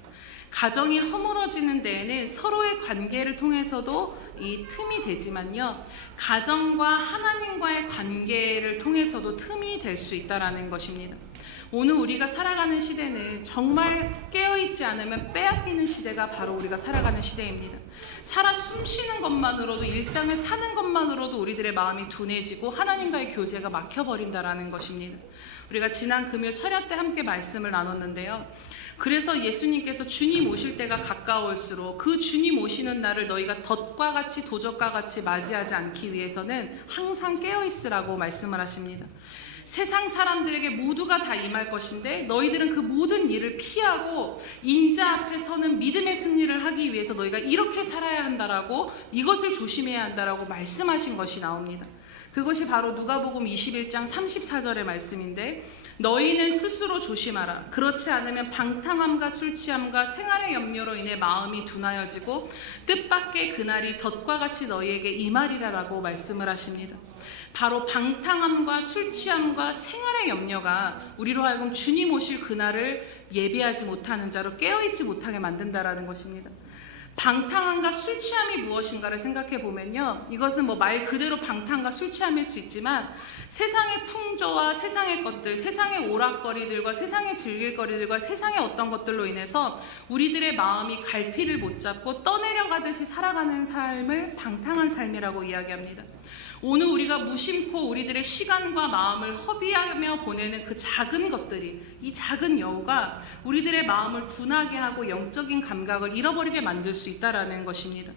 가정이 허물어지는 데에는 서로의 관계를 통해서도 이 틈이 되지만요, 가정과 하나님과의 관계를 통해서도 틈이 될 수 있다는 것입니다. 오늘 우리가 살아가는 시대는 정말 깨어있지 않으면 빼앗기는 시대가 바로 우리가 살아가는 시대입니다. 살아 숨쉬는 것만으로도, 일상을 사는 것만으로도 우리들의 마음이 둔해지고 하나님과의 교제가 막혀버린다는 것입니다. 우리가 지난 금요 철야 때 함께 말씀을 나눴는데요. 그래서 예수님께서 주님 오실 때가 가까울수록 그 주님 오시는 날을 너희가 덫과 같이 도적과 같이 맞이하지 않기 위해서는 항상 깨어있으라고 말씀을 하십니다. 세상 사람들에게 모두가 다 임할 것인데 너희들은 그 모든 일을 피하고 인자 앞에 서는 믿음의 승리를 하기 위해서 너희가 이렇게 살아야 한다라고, 이것을 조심해야 한다라고 말씀하신 것이 나옵니다. 그것이 바로 누가복음 21장 34절의 말씀인데, 너희는 스스로 조심하라. 그렇지 않으면 방탕함과 술 취함과 생활의 염려로 인해 마음이 둔하여지고 뜻밖의 그날이 덫과 같이 너희에게 임하리라라고 말씀을 하십니다. 바로 방탕함과 술 취함과 생활의 염려가 우리로 하여금 주님 오실 그날을 예비하지 못하는 자로 깨어있지 못하게 만든다라는 것입니다. 방탕함과 술 취함이 무엇인가를 생각해 보면요, 이것은 말 그대로 방탕과 술 취함일 수 있지만 세상의 풍조와 세상의 것들, 세상의 오락거리들과 세상의 즐길거리들과 세상의 어떤 것들로 인해서 우리들의 마음이 갈피를 못 잡고 떠내려가듯이 살아가는 삶을 방탕한 삶이라고 이야기합니다. 오늘 우리가 무심코 우리들의 시간과 마음을 허비하며 보내는 그 작은 것들이, 이 작은 여우가 우리들의 마음을 둔하게 하고 영적인 감각을 잃어버리게 만들 수 있다는 것입니다.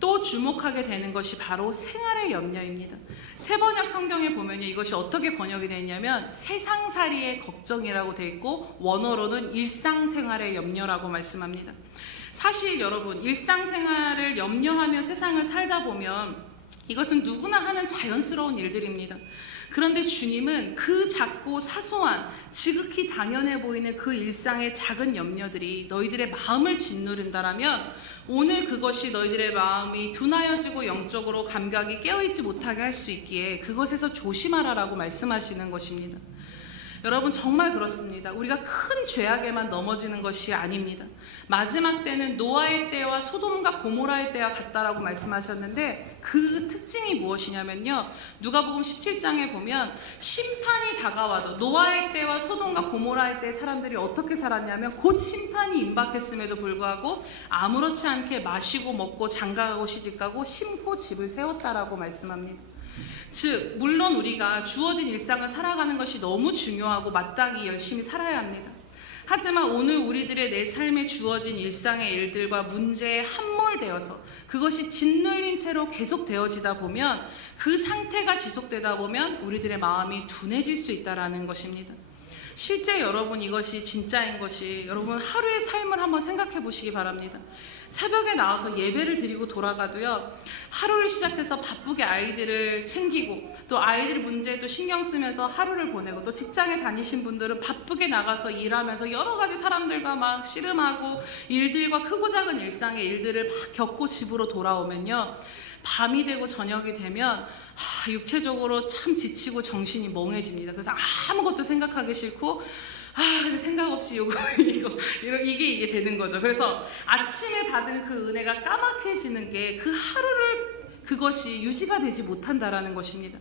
또 주목하게 되는 것이 바로 생활의 염려입니다. 세번역 성경에 보면요, 이것이 어떻게 번역이 되어 있냐면 세상살이의 걱정이라고 되어 있고, 원어로는 일상생활의 염려라고 말씀합니다. 사실 여러분, 일상생활을 염려하며 세상을 살다 보면 이것은 누구나 하는 자연스러운 일들입니다. 그런데 주님은 그 작고 사소한, 지극히 당연해 보이는 그 일상의 작은 염려들이 너희들의 마음을 짓누른다라면 오늘 그것이 너희들의 마음이 둔하여지고 영적으로 감각이 깨어있지 못하게 할 수 있기에 그것에서 조심하라라고 말씀하시는 것입니다. 여러분, 정말 그렇습니다. 우리가 큰 죄악에만 넘어지는 것이 아닙니다. 마지막 때는 노아의 때와 소돔과 고모라의 때와 같다라고 말씀하셨는데, 그 특징이 무엇이냐면요, 누가복음 17장에 보면 심판이 다가와도 노아의 때와 소돔과 고모라의 때 사람들이 어떻게 살았냐면 곧 심판이 임박했음에도 불구하고 아무렇지 않게 마시고 먹고 장가가고 시집가고 심고 집을 세웠다라고 말씀합니다. 즉, 물론 우리가 주어진 일상을 살아가는 것이 너무 중요하고 마땅히 열심히 살아야 합니다. 하지만 오늘 우리들의 내 삶에 주어진 일상의 일들과 문제에 함몰되어서 그것이 짓눌린 채로 계속되어지다 보면, 그 상태가 지속되다 보면 우리들의 마음이 둔해질 수 있다는 것입니다. 실제 여러분, 이것이 진짜인 것이, 여러분 하루의 삶을 한번 생각해 보시기 바랍니다. 새벽에 나와서 예배를 드리고 돌아가도요, 하루를 시작해서 바쁘게 아이들을 챙기고 또 아이들 문제에 또 신경 쓰면서 하루를 보내고, 또 직장에 다니신 분들은 바쁘게 나가서 일하면서 여러 가지 사람들과 막 씨름하고 일들과 크고 작은 일상의 일들을 막 겪고 집으로 돌아오면요, 밤이 되고 저녁이 되면 육체적으로 참 지치고 정신이 멍해집니다. 그래서 아무것도 생각하기 싫고 생각 없이 이게 되는 거죠. 그래서 아침에 받은 그 은혜가 까맣게지는 게 그 하루를, 그것이 유지가 되지 못한다라는 것입니다.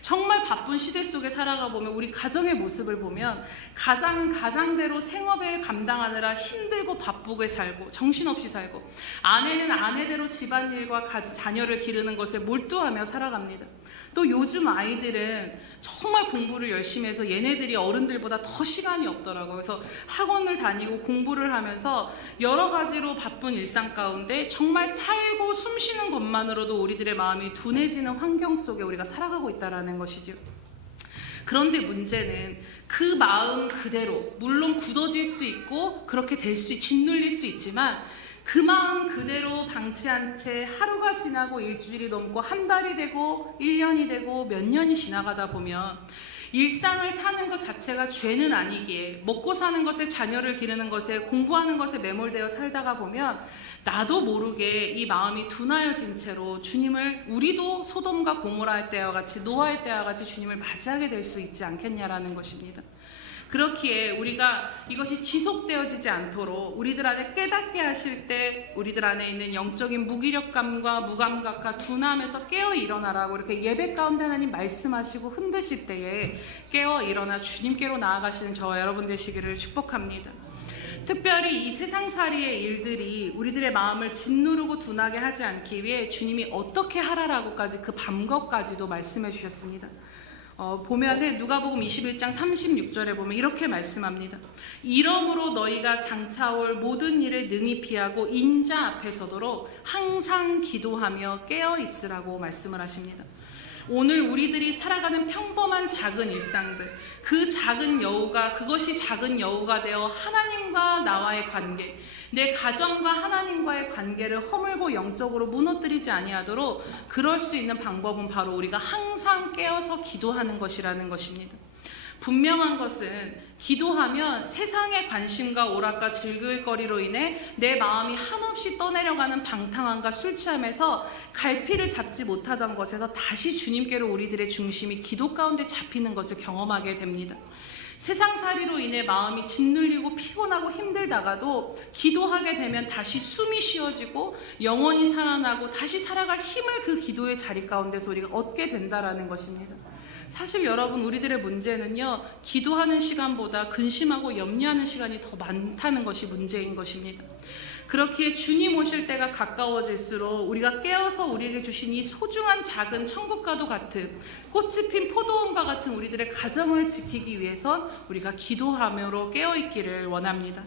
정말 바쁜 시대 속에 살아가 보면 우리 가정의 모습을 보면 가장은 가장대로 생업을 감당하느라 힘들고 바쁘게 살고 정신없이 살고, 아내는 아내대로 집안일과 자녀를 기르는 것에 몰두하며 살아갑니다. 또 요즘 아이들은 정말 공부를 열심히 해서 얘네들이 어른들보다 더 시간이 없더라고요. 그래서 학원을 다니고 공부를 하면서 여러 가지로 바쁜 일상 가운데 정말 살고 숨쉬는 것만으로도 우리들의 마음이 둔해지는 환경 속에 우리가 살아가고 있다는 것이죠. 그런데 문제는 그 마음 그대로, 물론 굳어질 수 있고 그렇게 짓눌릴 수 있지만, 그 마음 그대로 방치한 채 하루가 지나고 일주일이 넘고 한 달이 되고 1년이 되고 몇 년이 지나가다 보면 일상을 사는 것 자체가 죄는 아니기에 먹고 사는 것에, 자녀를 기르는 것에, 공부하는 것에 매몰되어 살다가 보면 나도 모르게 이 마음이 둔하여진 채로 주님을, 우리도 소돔과 고모라의 때와 같이, 노아의 때와 같이 주님을 맞이하게 될 수 있지 않겠냐라는 것입니다. 그렇기에 우리가 이것이 지속되어지지 않도록 우리들 안에 깨닫게 하실 때 우리들 안에 있는 영적인 무기력감과 무감각과 둔함에서 깨어 일어나라고 이렇게 예배 가운데 하나님 말씀하시고 흔드실 때에 깨어 일어나 주님께로 나아가시는 저와 여러분 되시기를 축복합니다. 특별히 이 세상살이의 일들이 우리들의 마음을 짓누르고 둔하게 하지 않기 위해 주님이 어떻게 하라라고까지 그 방법까지도 말씀해 주셨습니다. 보면은 누가복음 21장 36절에 보면 이렇게 말씀합니다. 이러므로 너희가 장차올 모든 일을 능히 피하고 인자 앞에 서도록 항상 기도하며 깨어 있으라고 말씀을 하십니다. 오늘 우리들이 살아가는 평범한 작은 일상들, 그 작은 여우가 그것이 작은 여우가 되어 하나님과 나와의 관계, 내 가정과 하나님과의 관계를 허물고 영적으로 무너뜨리지 아니하도록 그럴 수 있는 방법은 바로 우리가 항상 깨어서 기도하는 것이라는 것입니다. 분명한 것은 기도하면 세상의 관심과 오락과 즐길거리로 인해 내 마음이 한없이 떠내려가는 방탕함과 술 취함에서 갈피를 잡지 못하던 것에서 다시 주님께로 우리들의 중심이 기도 가운데 잡히는 것을 경험하게 됩니다. 세상살이로 인해 마음이 짓눌리고 피곤하고 힘들다가도 기도하게 되면 다시 숨이 쉬어지고 영혼이 살아나고 다시 살아갈 힘을 그 기도의 자리 가운데서 우리가 얻게 된다라는 것입니다. 사실 여러분, 우리들의 문제는요, 기도하는 시간보다 근심하고 염려하는 시간이 더 많다는 것이 문제인 것입니다. 그렇기에 주님 오실 때가 가까워질수록 우리가 깨어서 우리에게 주신 이 소중한 작은 천국과도 같은 꽃이 핀 포도원과 같은 우리들의 가정을 지키기 위해선 우리가 기도하므로 깨어있기를 원합니다.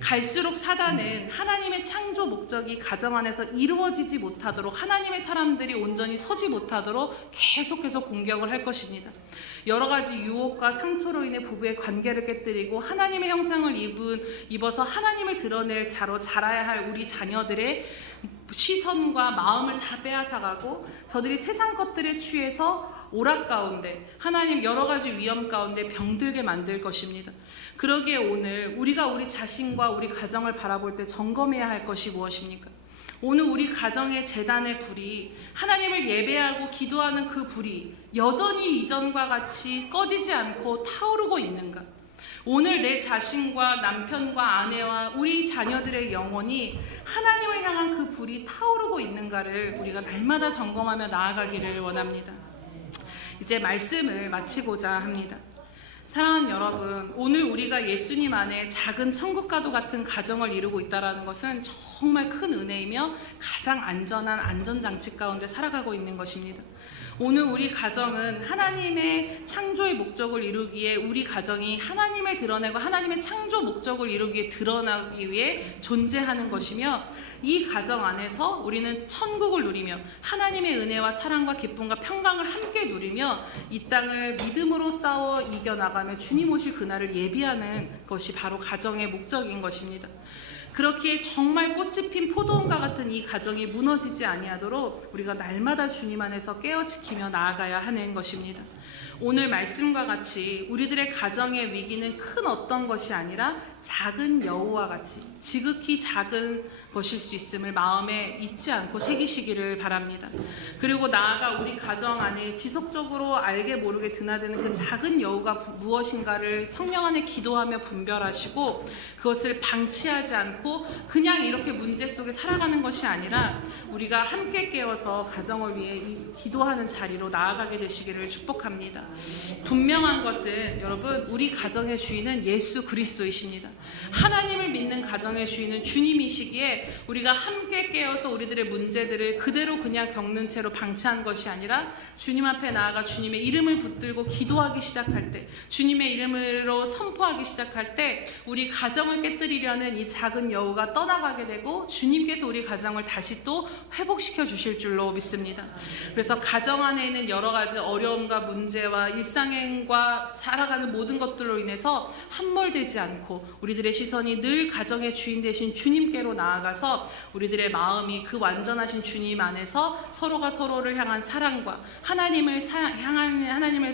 갈수록 사단은 하나님의 창조 목적이 가정 안에서 이루어지지 못하도록, 하나님의 사람들이 온전히 서지 못하도록 계속해서 공격을 할 것입니다. 여러 가지 유혹과 상처로 인해 부부의 관계를 깨뜨리고 하나님의 형상을 입어서 하나님을 드러낼 자로 자라야 할 우리 자녀들의 시선과 마음을 다 빼앗아가고 저들이 세상 것들에 취해서 오락 가운데, 하나님 여러 가지 위험 가운데 병들게 만들 것입니다. 그러기에 오늘 우리가 우리 자신과 우리 가정을 바라볼 때 점검해야 할 것이 무엇입니까? 오늘 우리 가정의 제단의 불이, 하나님을 예배하고 기도하는 그 불이 여전히 이전과 같이 꺼지지 않고 타오르고 있는가? 오늘 내 자신과 남편과 아내와 우리 자녀들의 영혼이 하나님을 향한 그 불이 타오르고 있는가를 우리가 날마다 점검하며 나아가기를 원합니다. 이제 말씀을 마치고자 합니다. 사랑하는 여러분, 오늘 우리가 예수님 안에 작은 천국과도 같은 가정을 이루고 있다는 것은 정말 큰 은혜이며 가장 안전한 안전장치 가운데 살아가고 있는 것입니다. 오늘 우리 가정은 하나님의 창조의 목적을 이루기에, 우리 가정이 하나님을 드러내고 하나님의 창조 목적을 이루기에 드러나기 위해 존재하는 것이며, 이 가정 안에서 우리는 천국을 누리며 하나님의 은혜와 사랑과 기쁨과 평강을 함께 누리며 이 땅을 믿음으로 싸워 이겨나가며 주님 오실 그날을 예비하는 것이 바로 가정의 목적인 것입니다. 그렇기에 정말 꽃이 핀 포도원과 같은 이 가정이 무너지지 아니하도록 우리가 날마다 주님 안에서 깨어 지키며 나아가야 하는 것입니다. 오늘 말씀과 같이 우리들의 가정의 위기는 큰 어떤 것이 아니라 작은 여우와 같이 지극히 작은 것일 수 있음을 마음에 잊지 않고 새기시기를 바랍니다. 그리고 나아가 우리 가정 안에 지속적으로 알게 모르게 드나드는 그 작은 여우가 무엇인가를 성령 안에 기도하며 분별하시고 그것을 방치하지 않고 그냥 이렇게 문제 속에 살아가는 것이 아니라 우리가 함께 깨어서 가정을 위해 이 기도하는 자리로 나아가게 되시기를 축복합니다. 분명한 것은 여러분, 우리 가정의 주인은 예수 그리스도이십니다. 하나님을 믿는 가정의 주인은 주님이시기에 우리가 함께 깨어서 우리들의 문제들을 그대로 그냥 겪는 채로 방치한 것이 아니라 주님 앞에 나아가 주님의 이름을 붙들고 기도하기 시작할 때, 주님의 이름으로 선포하기 시작할 때 우리 가정을 깨뜨리려는 이 작은 여우가 떠나가게 되고 주님께서 우리 가정을 다시 또 회복시켜 주실 줄로 믿습니다. 그래서 가정 안에 있는 여러 가지 어려움과 문제와 일상행과 살아가는 모든 것들로 인해서 함몰되지 않고 우리들의 시선이 늘 가정의 주인 되신 주님께로 나아가서 우리들의 마음이 그 완전하신 주님 안에서 서로가 서로를 향한 사랑과 하나님을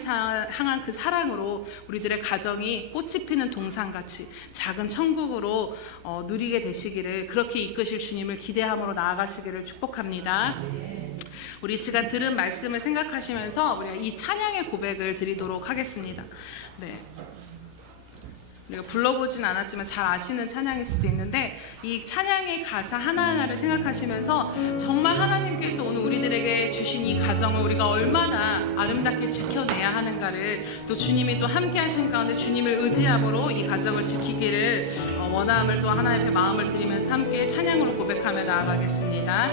향한 그 사랑으로 우리들의 가정이 꽃이 피는 동산같이 작은 천국으로 누리게 되시기를, 그렇게 이끄실 주님을 기대함으로 나아가시기를 축복합니다. 우리 시간 들은 말씀을 생각하시면서 우리가 이 찬양의 고백을 드리도록 하겠습니다. 네. 우리가 불러보진 않았지만 잘 아시는 찬양일 수도 있는데, 이 찬양의 가사 하나하나를 생각하시면서 정말 하나님께서 오늘 우리들에게 주신 이 가정을 우리가 얼마나 아름답게 지켜내야 하는가를, 또 주님이 또 함께 하신 가운데 주님을 의지함으로 이 가정을 지키기를 원함을 또 하나님의 마음을 드리면서 함께 찬양으로 고백하며 나아가겠습니다.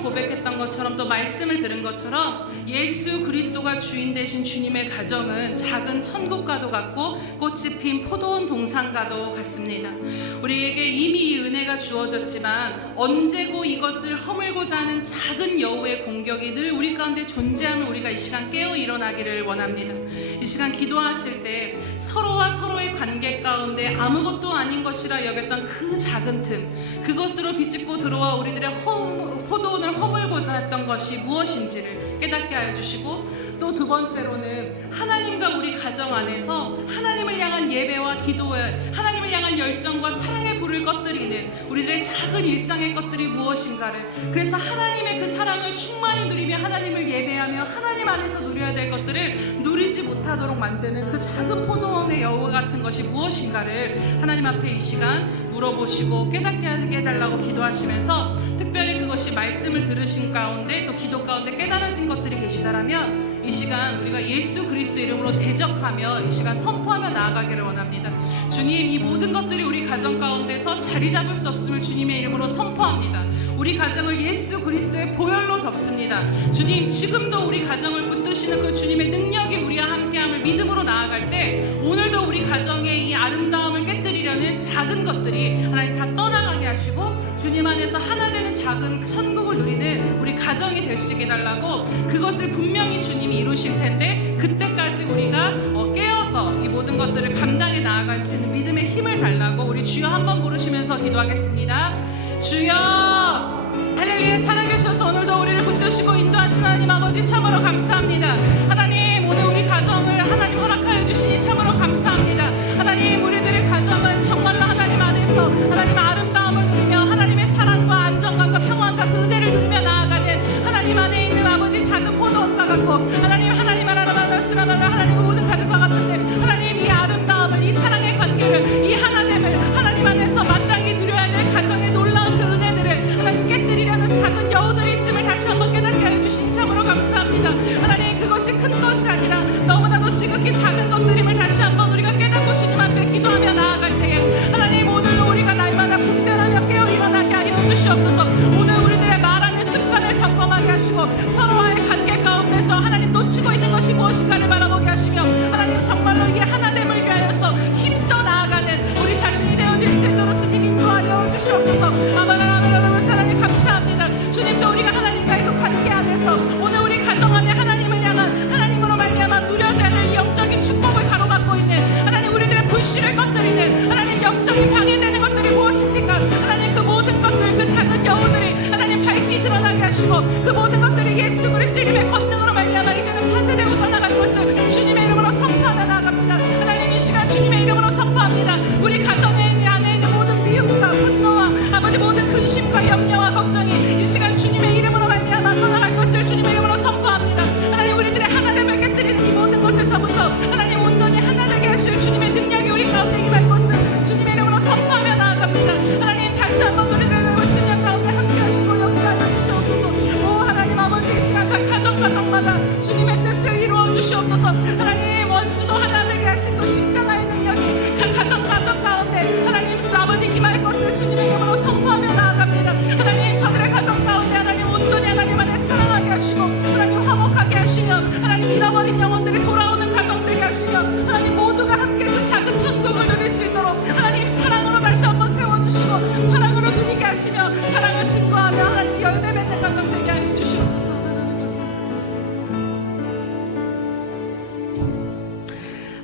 사랑을 고백했던 것처럼 또 말씀을 들은 것처럼 예수 그리스도가 주인 되신 주님의 가정은 작은 천국과도 같고 꽃이 핀 포도원 동산과도 같습니다. 우리에게 이미 이 은혜가 주어졌지만 언제고 이것을 허물고자 하는 작은 여우의 공격이 늘 우리 가운데 존재하면 우리가 이 시간 깨어 일어나기를 원합니다. 이 시간 기도하실 때 서로와 서로의 관계 가운데 아무것도 아닌 것이라 여겼던 그 작은 틈, 그것으로 비집고 들어와 우리들의 포도원을 허물고자 했던 것이 무엇인지를 깨닫게 하여 주시고, 또 두 번째로는 하나님과 우리 가정 안에서 하나님을 향한 예배와 기도에 하나님을 향한 열정과 사랑의 불을 꺼뜨리는 우리들의 작은 일상의 것들이 무엇인가를, 그래서 하나님의 그 사랑을 충만히 누리며 하나님을 예배하며 하나님 안에서 누려야 될 것들을 누리지 못하도록 만드는 그 작은 포도원의 여우 같은 것이 무엇인가를 하나님 앞에 이 시간 물어보시고 깨닫게 하게 해달라고 기도하시면서, 특별히 그것이 말씀을 들으신 가운데 또 기도 가운데 깨달아진 것들이 계시다라면 이 시간 우리가 예수 그리스도 이름으로 대적하며 이 시간 선포하며 나아가기를 원합니다. 주님, 이 모든 것들이 우리 가정 가운데서 자리 잡을 수 없음을 주님의 이름으로 선포합니다. 우리 가정을 예수 그리스도의 보혈로 덮습니다. 주님, 지금도 우리 가정을 붙드시는 그 주님의 능력이 우리와 함께함을 믿음으로 나아갈 때 오늘도 우리 가정의 이 아름다움을 깨뜨리려는 작은 것들이 하나님 다 떠나가게 하시고 주님 안에서 하나 되는 작은 천국을 누리는 우리 가정이 될 수 있게 해달라고, 그것을 분명히 주님이 이루실 텐데 그때까지 우리가 깨어서 이 모든 것들을 감당해 나아갈 수 있는 믿음의 힘을 달라고 우리 주여 한번 부르시면서 기도하겠습니다. 주여, 할렐루야. 살아계셔서 오늘도 우리를 붙드시고 인도하신 하나님 아버지 참으로 감사합니다. 하나님, 오늘 우리 가정을 하나님 허락하여 주시니 참으로 감사합니다. 하나님, 우리들의 가정은 정말로 하나님 안에서 하나님 아름다움을 누리며 하나님의 사랑과 안정감과 평안과 그 은혜를 누리며 나아가는 하나님 안에 있는 아버지 작은 포도원과 같고, 하나님 하나님 그 모든 가족과 같은데, 하나님 이 아름다움을, 이 사랑의 관계를, 이 하나됨을 하나님 안에서 마땅히 누려야 될 가정의 놀라운 그 은혜들을 하나님 깨뜨리려는 작은 여우들이 있음을 다시 한번 깨닫게 하여 주시니 참으로 감사합니다. 하나님, 그것이 큰 것이 아니라 너무나도 지극히 작은 것들임을 다시 한번 우리가 깨닫고 주님 앞에 기도하며 나아갈 때에 하나님, 오늘도 우리가 날마다 분별하며 깨어 일어나게 하여 주시옵소서. 오늘 우리들의 말하는 습관을 점검하게 하시고 서로와의 관계 가운데서 하나님 놓치고 있는 것이 무엇인가를 바라보게 하시며, 하나님 정말로 이게 하나됨을 위하여서 힘써 나아가는 우리 자신이 되어질 수 있도록 주님 인도하여 주시옵소서. 하나님 감사합니다. 주님도 우리가 하나님과의 그 관계 안에서 오늘 우리 가정 안에 하나님을 향한 하나님으로 말미암아 누려져야 될 영적인 축복을 가로막고 있는 하나님, 우리들의 불씨를 꺼뜨리는 하나님 영적인 방해되는 것들이 무엇입니까? 하나님, 그 모든 것들, 그 작은 여우들이 하나님 밝히 드러나게 하시고 그 모든 것들이 예수 그리스도 이름의 권능으로 말미암아 이제는 파쇄되고 떠나갈 것을 주님의 이름으로 선포하며 나아갑니다. 하나님, 이 시간 주님의 이름으로 선포합니다. 우리 가정에 있는 안에 있는 모든 미움과 분노와 아버지 모든 근심과 염려와 걱정이 이 시간 주님의 이름으로 말미암아 떠나갈 것을 주님의 이름으로 선포합니다. 하나님, 우리들의 하나됨을 깨뜨리는 이 모든 것에서부터 하나님 온전히 하나 되게 하실 주님의 능력이 우리 가운데 임할 것을 주님의 이름으로 선포하며 나아갑니다. 하나님, 다시 한번 우리들의 말씀 가운데 함께 하시고 역사하여 주시옵소서. 오 하나님 아버지, 이 시간 각 가정마다 주님의 뜻을 이루어 주시옵소서. 하나님, 원수도 하나 되게 하신 그 십자가의 능력이 각 가정 가운데 하나님 아버지 임할 것을 주님의 이름으로 선포하며 나아갑니다. 하나님, 저들의 가정 가운데 하나님 온전히 하나님 안에 사랑하게 하시고 하나님 화목하게 하시며 하나님 잃어버린 영혼들이 돌아오는 가정 되게 하시며 하나님 모두가 함께 그 작은 천국을 누릴 수 있도록 하나님 사랑으로 다시 한번 세워주시고 사랑으로 누리게 하시며 사랑을 증거하며 하나님 열매 맺는 가정 되게 하여 주시옵소서.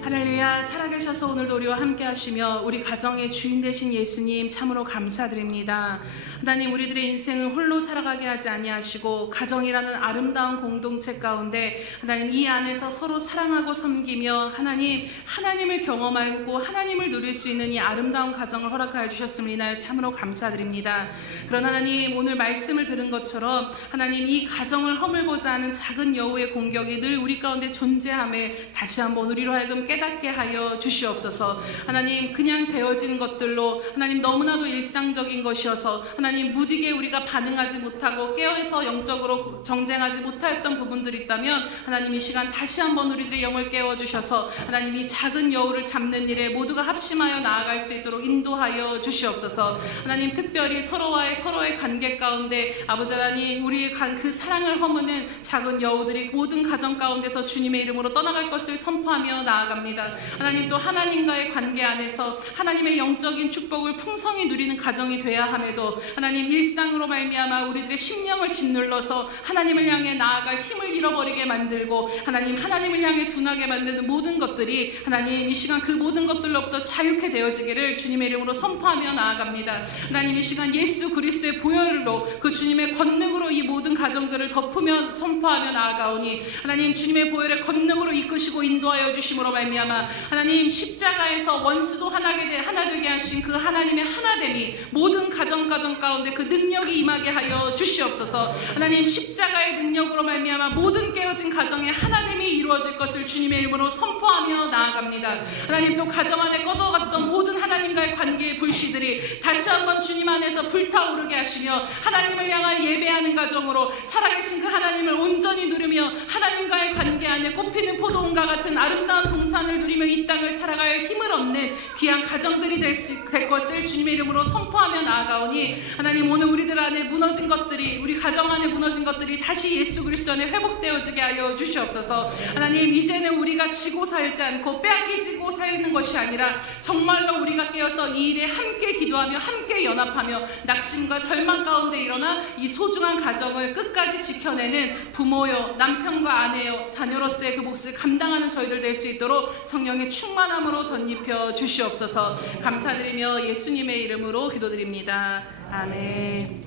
할렐루야. 살아계셔서 오늘도 우리와 함께 하시며 우리 가정의 주인 되신 예수님 참으로 감사드립니다. 하나님, 우리들의 인생을 홀로 살아가게 하지 아니하시고 가정이라는 아름다운 공동체 가운데 하나님 이 안에서 서로 사랑하고 섬기며 하나님을 경험하고 하나님을 누릴 수 있는 이 아름다운 가정을 허락하여 주셨음을 인하여 참으로 감사드립니다. 그러나 하나님, 오늘 말씀을 들은 것처럼 하나님 이 가정을 허물고자 하는 작은 여우의 공격이 늘 우리 가운데 존재함에 다시 한번 우리로 하여금 깨닫게 하여 주시옵소서. 주시옵소서. 하나님, 그냥 되어진 것들로 하나님 너무나도 일상적인 것이어서 하나님 무디게 우리가 반응하지 못하고 깨어서 영적으로 정쟁하지 못하였던 부분들이 있다면 하나님 이 시간 다시 한번 우리들의 영을 깨워주셔서 하나님 이 작은 여우를 잡는 일에 모두가 합심하여 나아갈 수 있도록 인도하여 주시옵소서. 하나님, 특별히 서로의 관계 가운데 아버지 하나님, 우리의 그 사랑을 허무는 작은 여우들이 모든 가정 가운데서 주님의 이름으로 떠나갈 것을 선포하며 나아갑니다. 하나님, 또 하나님과의 관계 안에서 하나님의 영적인 축복을 풍성히 누리는 가정이 돼야 함에도 하나님, 일상으로 말미암아 우리들의 심령을 짓눌러서 하나님을 향해 나아갈 힘을 잃어버리게 만들고 하나님을 향해 둔하게 만드는 모든 것들이 하나님 이 시간 그 모든 것들로부터 자유케 되어지기를 주님의 이름으로 선포하며 나아갑니다. 하나님, 이 시간 예수 그리스도의 보혈로 그 주님의 권능으로 이 모든 가정들을 덮으며 선포하며 나아가오니 하나님, 주님의 보혈의 권능으로 이끄시고 인도하여 주심으로 말미암아 하나님, 십자가에서 원수도 하나 되게 하신 그 하나님의 하나됨이 모든 가정 가운데 그 능력이 임하게 하여 주시옵소서. 하나님, 십자가의 능력으로 말미암아 모든 깨어진 가정에 하나님이 이루어질 것을 주님의 이름으로 선포하며 나아갑니다. 하나님, 또 가정 안에 꺼져갔던 모든 하나님과의 관계의 불씨들이 다시 한번 주님 안에서 불타오르게 하시며 하나님을 향한 예배하는 가정으로 살아계신 그 하나님을 온전히 누리며 하나님과의 관계 안에 꽃피는 포도원과 같은 아름다운 동산을 누리며 이 땅을 살아갈 힘을 얻는 귀한 가정들이 될 것을 주님의 이름으로 선포하며 나아가오니 하나님, 오늘 우리들 안에 무너진 것들이, 우리 가정 안에 무너진 것들이 다시 예수 그리스도 안에 회복되어지게 하여 주시옵소서. 하나님, 이제는 우리가 지고 살지 않고 빼앗기지고 살는 것이 아니라 정말로 우리가 깨어서 이 일에 함께 기도하며 함께 연합하며 낙심과 절망 가운데 일어나 이 소중한 가정을 끝까지 지켜내는 부모요, 남편과 아내요, 자녀로서의 그 몫을 감당하는 저희들 될 수 있도록 성령의 충만함으로 덧입혀 주시옵소서. 감사드리며 예수님의 이름으로 기도드립니다. 아멘.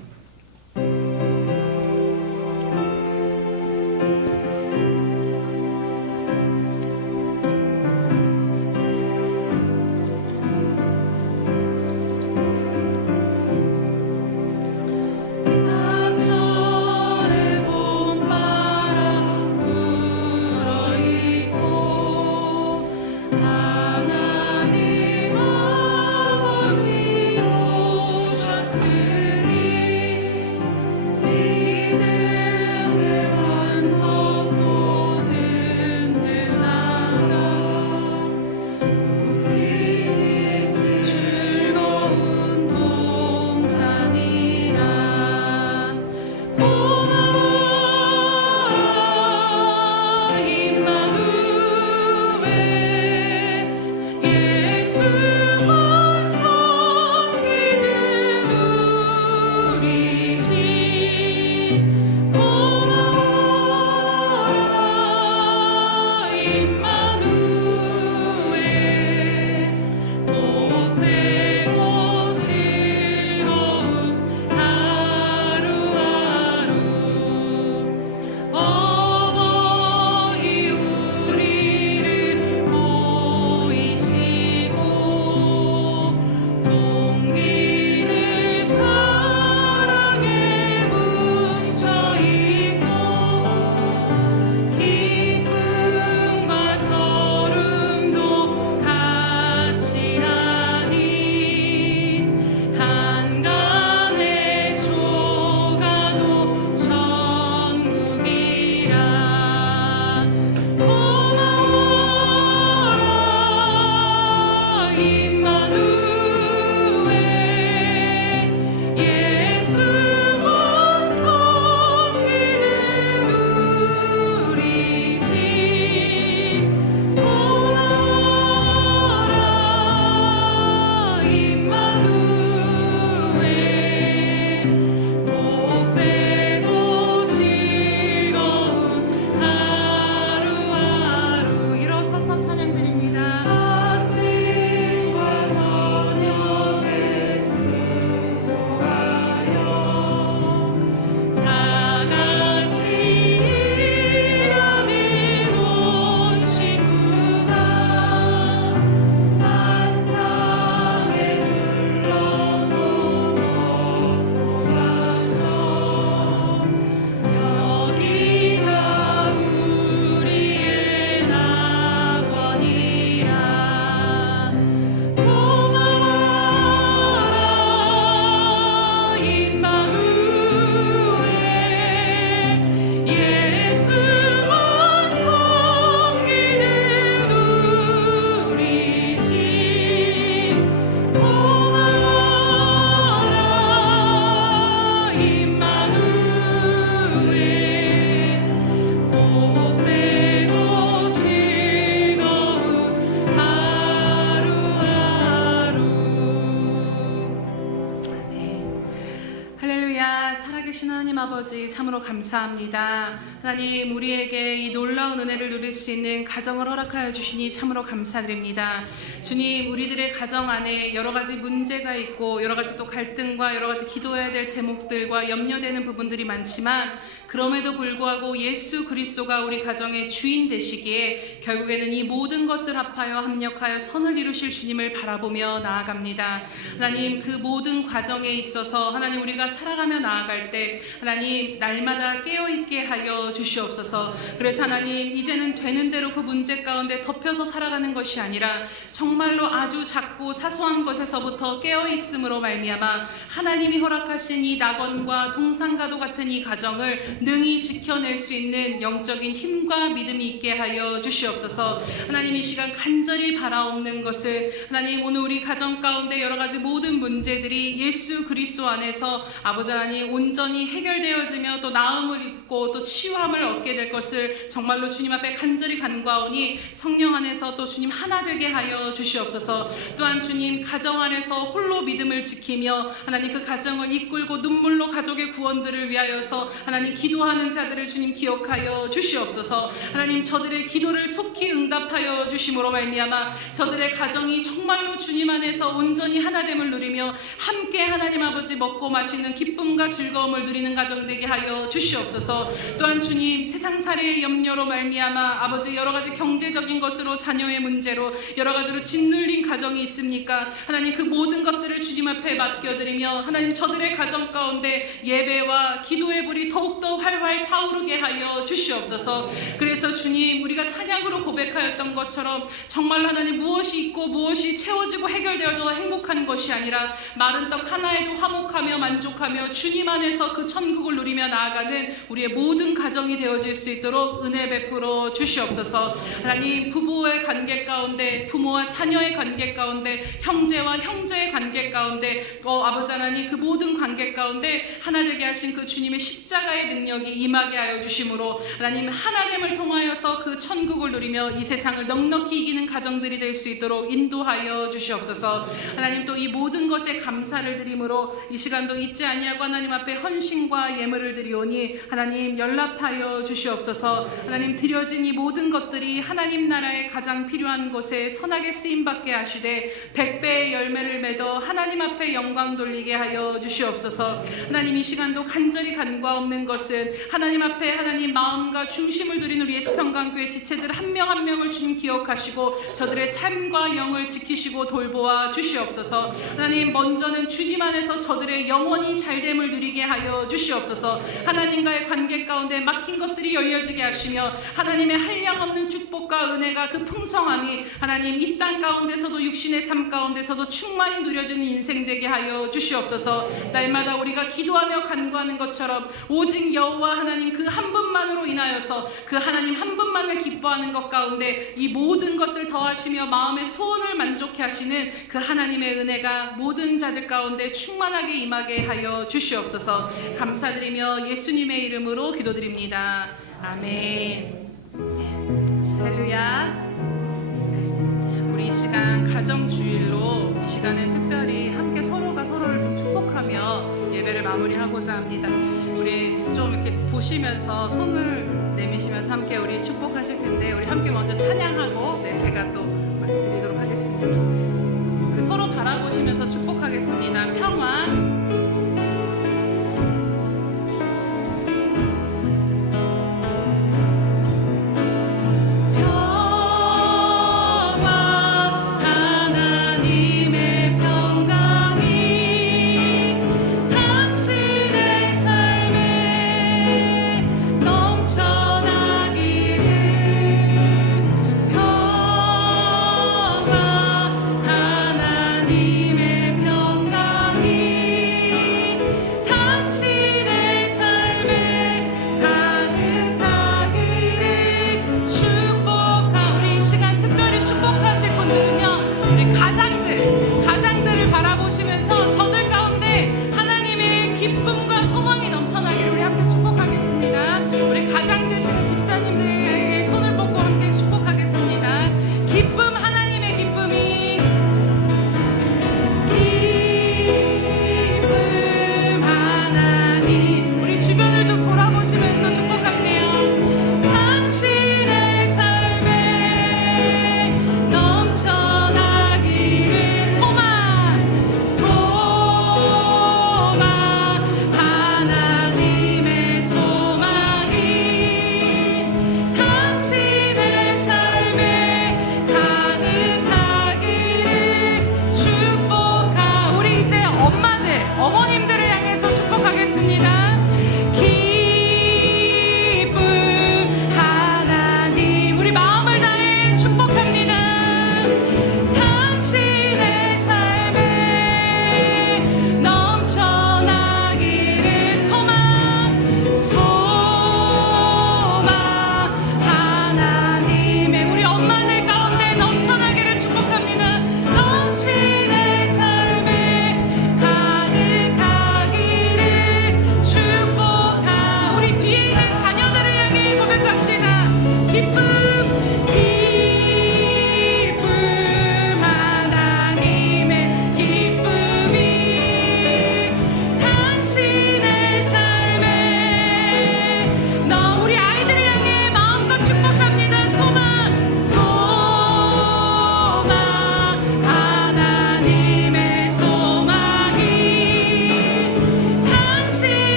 하나님 아버지 오셨으니 아버지 참으로 감사합니다. 하나님 우리에게 이 놀라운 은혜를 누릴 수 있는 가정을 허락하여 주시니 참으로 감사드립니다. 주님 우리들의 가정 안에 여러 가지 문제가 있고 여러 가지 또 갈등과 여러 가지 기도해야 될 제목들과 염려되는 부분들이 많지만 그럼에도 불구하고 예수 그리스도가 우리 가정의 주인 되시기에 결국에는 이 모든 것을 합하여 합력하여 선을 이루실 주님을 바라보며 나아갑니다. 하나님 그 모든 과정에 있어서 하나님 우리가 살아가며 나아갈 때 하나님 날마다 깨어있게 하여 주시옵소서. 그래서 하나님 이제는 되는 대로 그 문제 가운데 덮여서 살아가는 것이 아니라 정말로 아주 작고 사소한 것에서부터 깨어있음으로 말미암아 하나님이 허락하신 이 낙원과 동산과도 같은 이 가정을 능히 지켜낼 수 있는 영적인 힘과 믿음이 있게 하여 주시옵소서. 하나님 이 시간 간절히 바라옵는 것은 하나님 오늘 우리 가정 가운데 여러 가지 모든 문제들이 예수 그리스도 안에서 아버지 하나님 온전히 해결되어지며 또 나음을 입고 또 치유함을 얻게 될 것을 정말로 주님 앞에 간절히 간구하오니 성령 안에서 또 주님 하나 되게 하여 주시옵소서. 또한 주님 가정 안에서 홀로 믿음을 지키며 하나님 그 가정을 이끌고 눈물로 가족의 구원들을 위하여서 하나님 기도하는 자들을 주님 기억하여 주시옵소서. 하나님 저들의 기도를 속히 응답하여 주심으로 말미암아 저들의 가정이 정말로 주님 안에서 온전히 하나됨을 누리며 함께 하나님 아버지 먹고 마시는 기쁨과 즐거움을 누리는 가정 되게 하여 주시옵소서. 또한 주님 세상살이의 염려로 말미암아 아버지 여러 가지 경제적인 것으로 자녀의 문제로 여러 가지로 짓눌린 가정이 있습니까? 하나님 그 모든 것들을 주님 앞에 맡겨드리며 하나님 저들의 가정 가운데 예배와 기도의 불이 더욱더 활활 타오르게 하여 주시옵소서. 그래서 주님 우리가 찬양으로 고백하였던 것처럼 정말 하나님 무엇이 있고 무엇이 채워지고 해결되어져 행복한 것이 아니라 마른 떡 하나에도 화목하며 만족하며 주님 안에서 그 천국을 누리며 나아가는 우리의 모든 가정이 되어질 수 있도록 은혜 베풀어 주시옵소서. 하나님 부부의 관계 가운데 부모와 자녀의 관계 가운데 형제와 형제의 관계 가운데 아버지 하나님 그 모든 관계 가운데 하나 되게 하신 그 주님의 십자가의 능력이 임하게 하여 주심으로 하나님 하나님을 통하여서 그 천국을 누리며 이 세상을 넉넉히 이기는 가정들이 될 수 있도록 인도하여 주시옵소서. 하나님 또 이 모든 것에 감사를 드림으로 이 시간도 잊지 아니하고 하나님 앞에 헌신과 예물을 드리오니 하나님 연락하여 주시옵소서. 하나님 드려진 이 모든 것들이 하나님 나라에 가장 필요한 곳에 선하게 쓰임받게 하시되 100배의 열매를 맺어 하나님 앞에 영광 돌리게 하여 주시옵소서. 하나님 이 시간도 간절히 간구하옵는 것은 하나님 앞에 하나님 마음과 중심을 두린 우리 예수평강교회 지체들 한 명 한 명을 주님 기억하시고 저들의 삶과 영을 지키시고 돌보아 주시옵소서. 하나님 먼저는 주님 안에서 저들의 영원히 잘됨을 누리게 하여 주시옵소서. 하나님과의 관계 가운데 막힌 것들이 열려지게 하시며 하나님의 한량없는 축복과 은혜가 그 풍성함이 하나님 이 땅 가운데서도 육신의 삶 가운데서도 충만히 누려지는 인생 되게 하여 주시옵소서. 날마다 우리가 기도하며 간구하는 것처럼 오직 여호와 하나님 그 한 분만으로 인하여서 그 하나님 한 분만을 기뻐하는 것 가운데 이 모든 것을 더하시며 마음의 소원을 만족해 하시는 그 하나님의 은혜가 모든 자들 가운데 충만하게 임하게 하여 주시옵소서. 감사드리며 예수님의 이름으로 기도드립니다. 아멘. 할렐루야. 우리 이 시간 가정주일로 이 시간에 특별히 함께 서로가 서로를 좀 축복하며 예배를 마무리하고자 합니다. 우리 좀 이렇게 보시면서 손을 내미시면서 함께 우리 축복하실 텐데 우리 함께 먼저 찬양하고 제가 또 드리도록 하겠습니다. 우리 서로 바라보시면서 축복하겠습니다. 평화 하나님의 평강이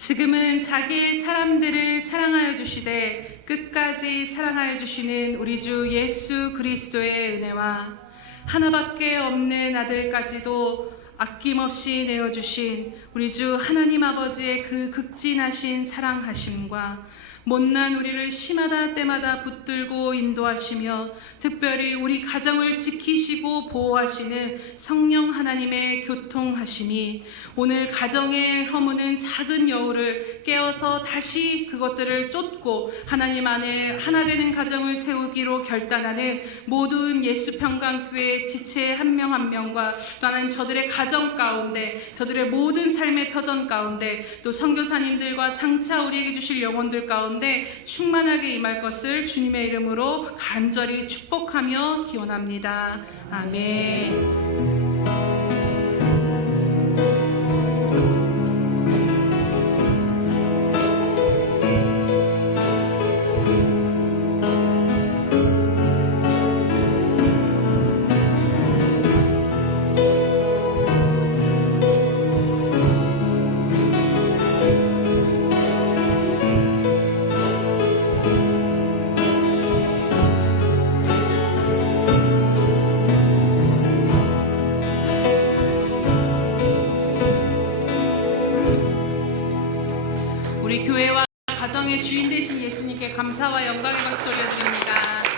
지금은 자기의 사람들을 사랑하여 주시되 끝까지 사랑하여 주시는 우리 주 예수 그리스도의 은혜와 하나밖에 없는 아들까지도 아낌없이 내어주신 우리 주 하나님 아버지의 그 극진하신 사랑하심과 못난 우리를 시마다 때마다 붙들고 인도하시며 특별히 우리 가정을 지키시고 보호하시는 성령 하나님의 교통하심이 오늘 가정에 허무는 작은 여우를 깨어서 다시 그것들을 쫓고 하나님 안에 하나 되는 가정을 세우기로 결단하는 모든 예수평강교회 지체 한 명 한 명과 또한 저들의 가정 가운데 저들의 모든 삶의 터전 가운데 또 선교사님들과 장차 우리에게 주실 영혼들 가운데 충만하게 임할 것을 주님의 이름으로 간절히 축복하며 기원합니다. 아멘. 우리 교회와 가정의 주인 되신 예수님께 감사와 영광의 박수 올려드립니다.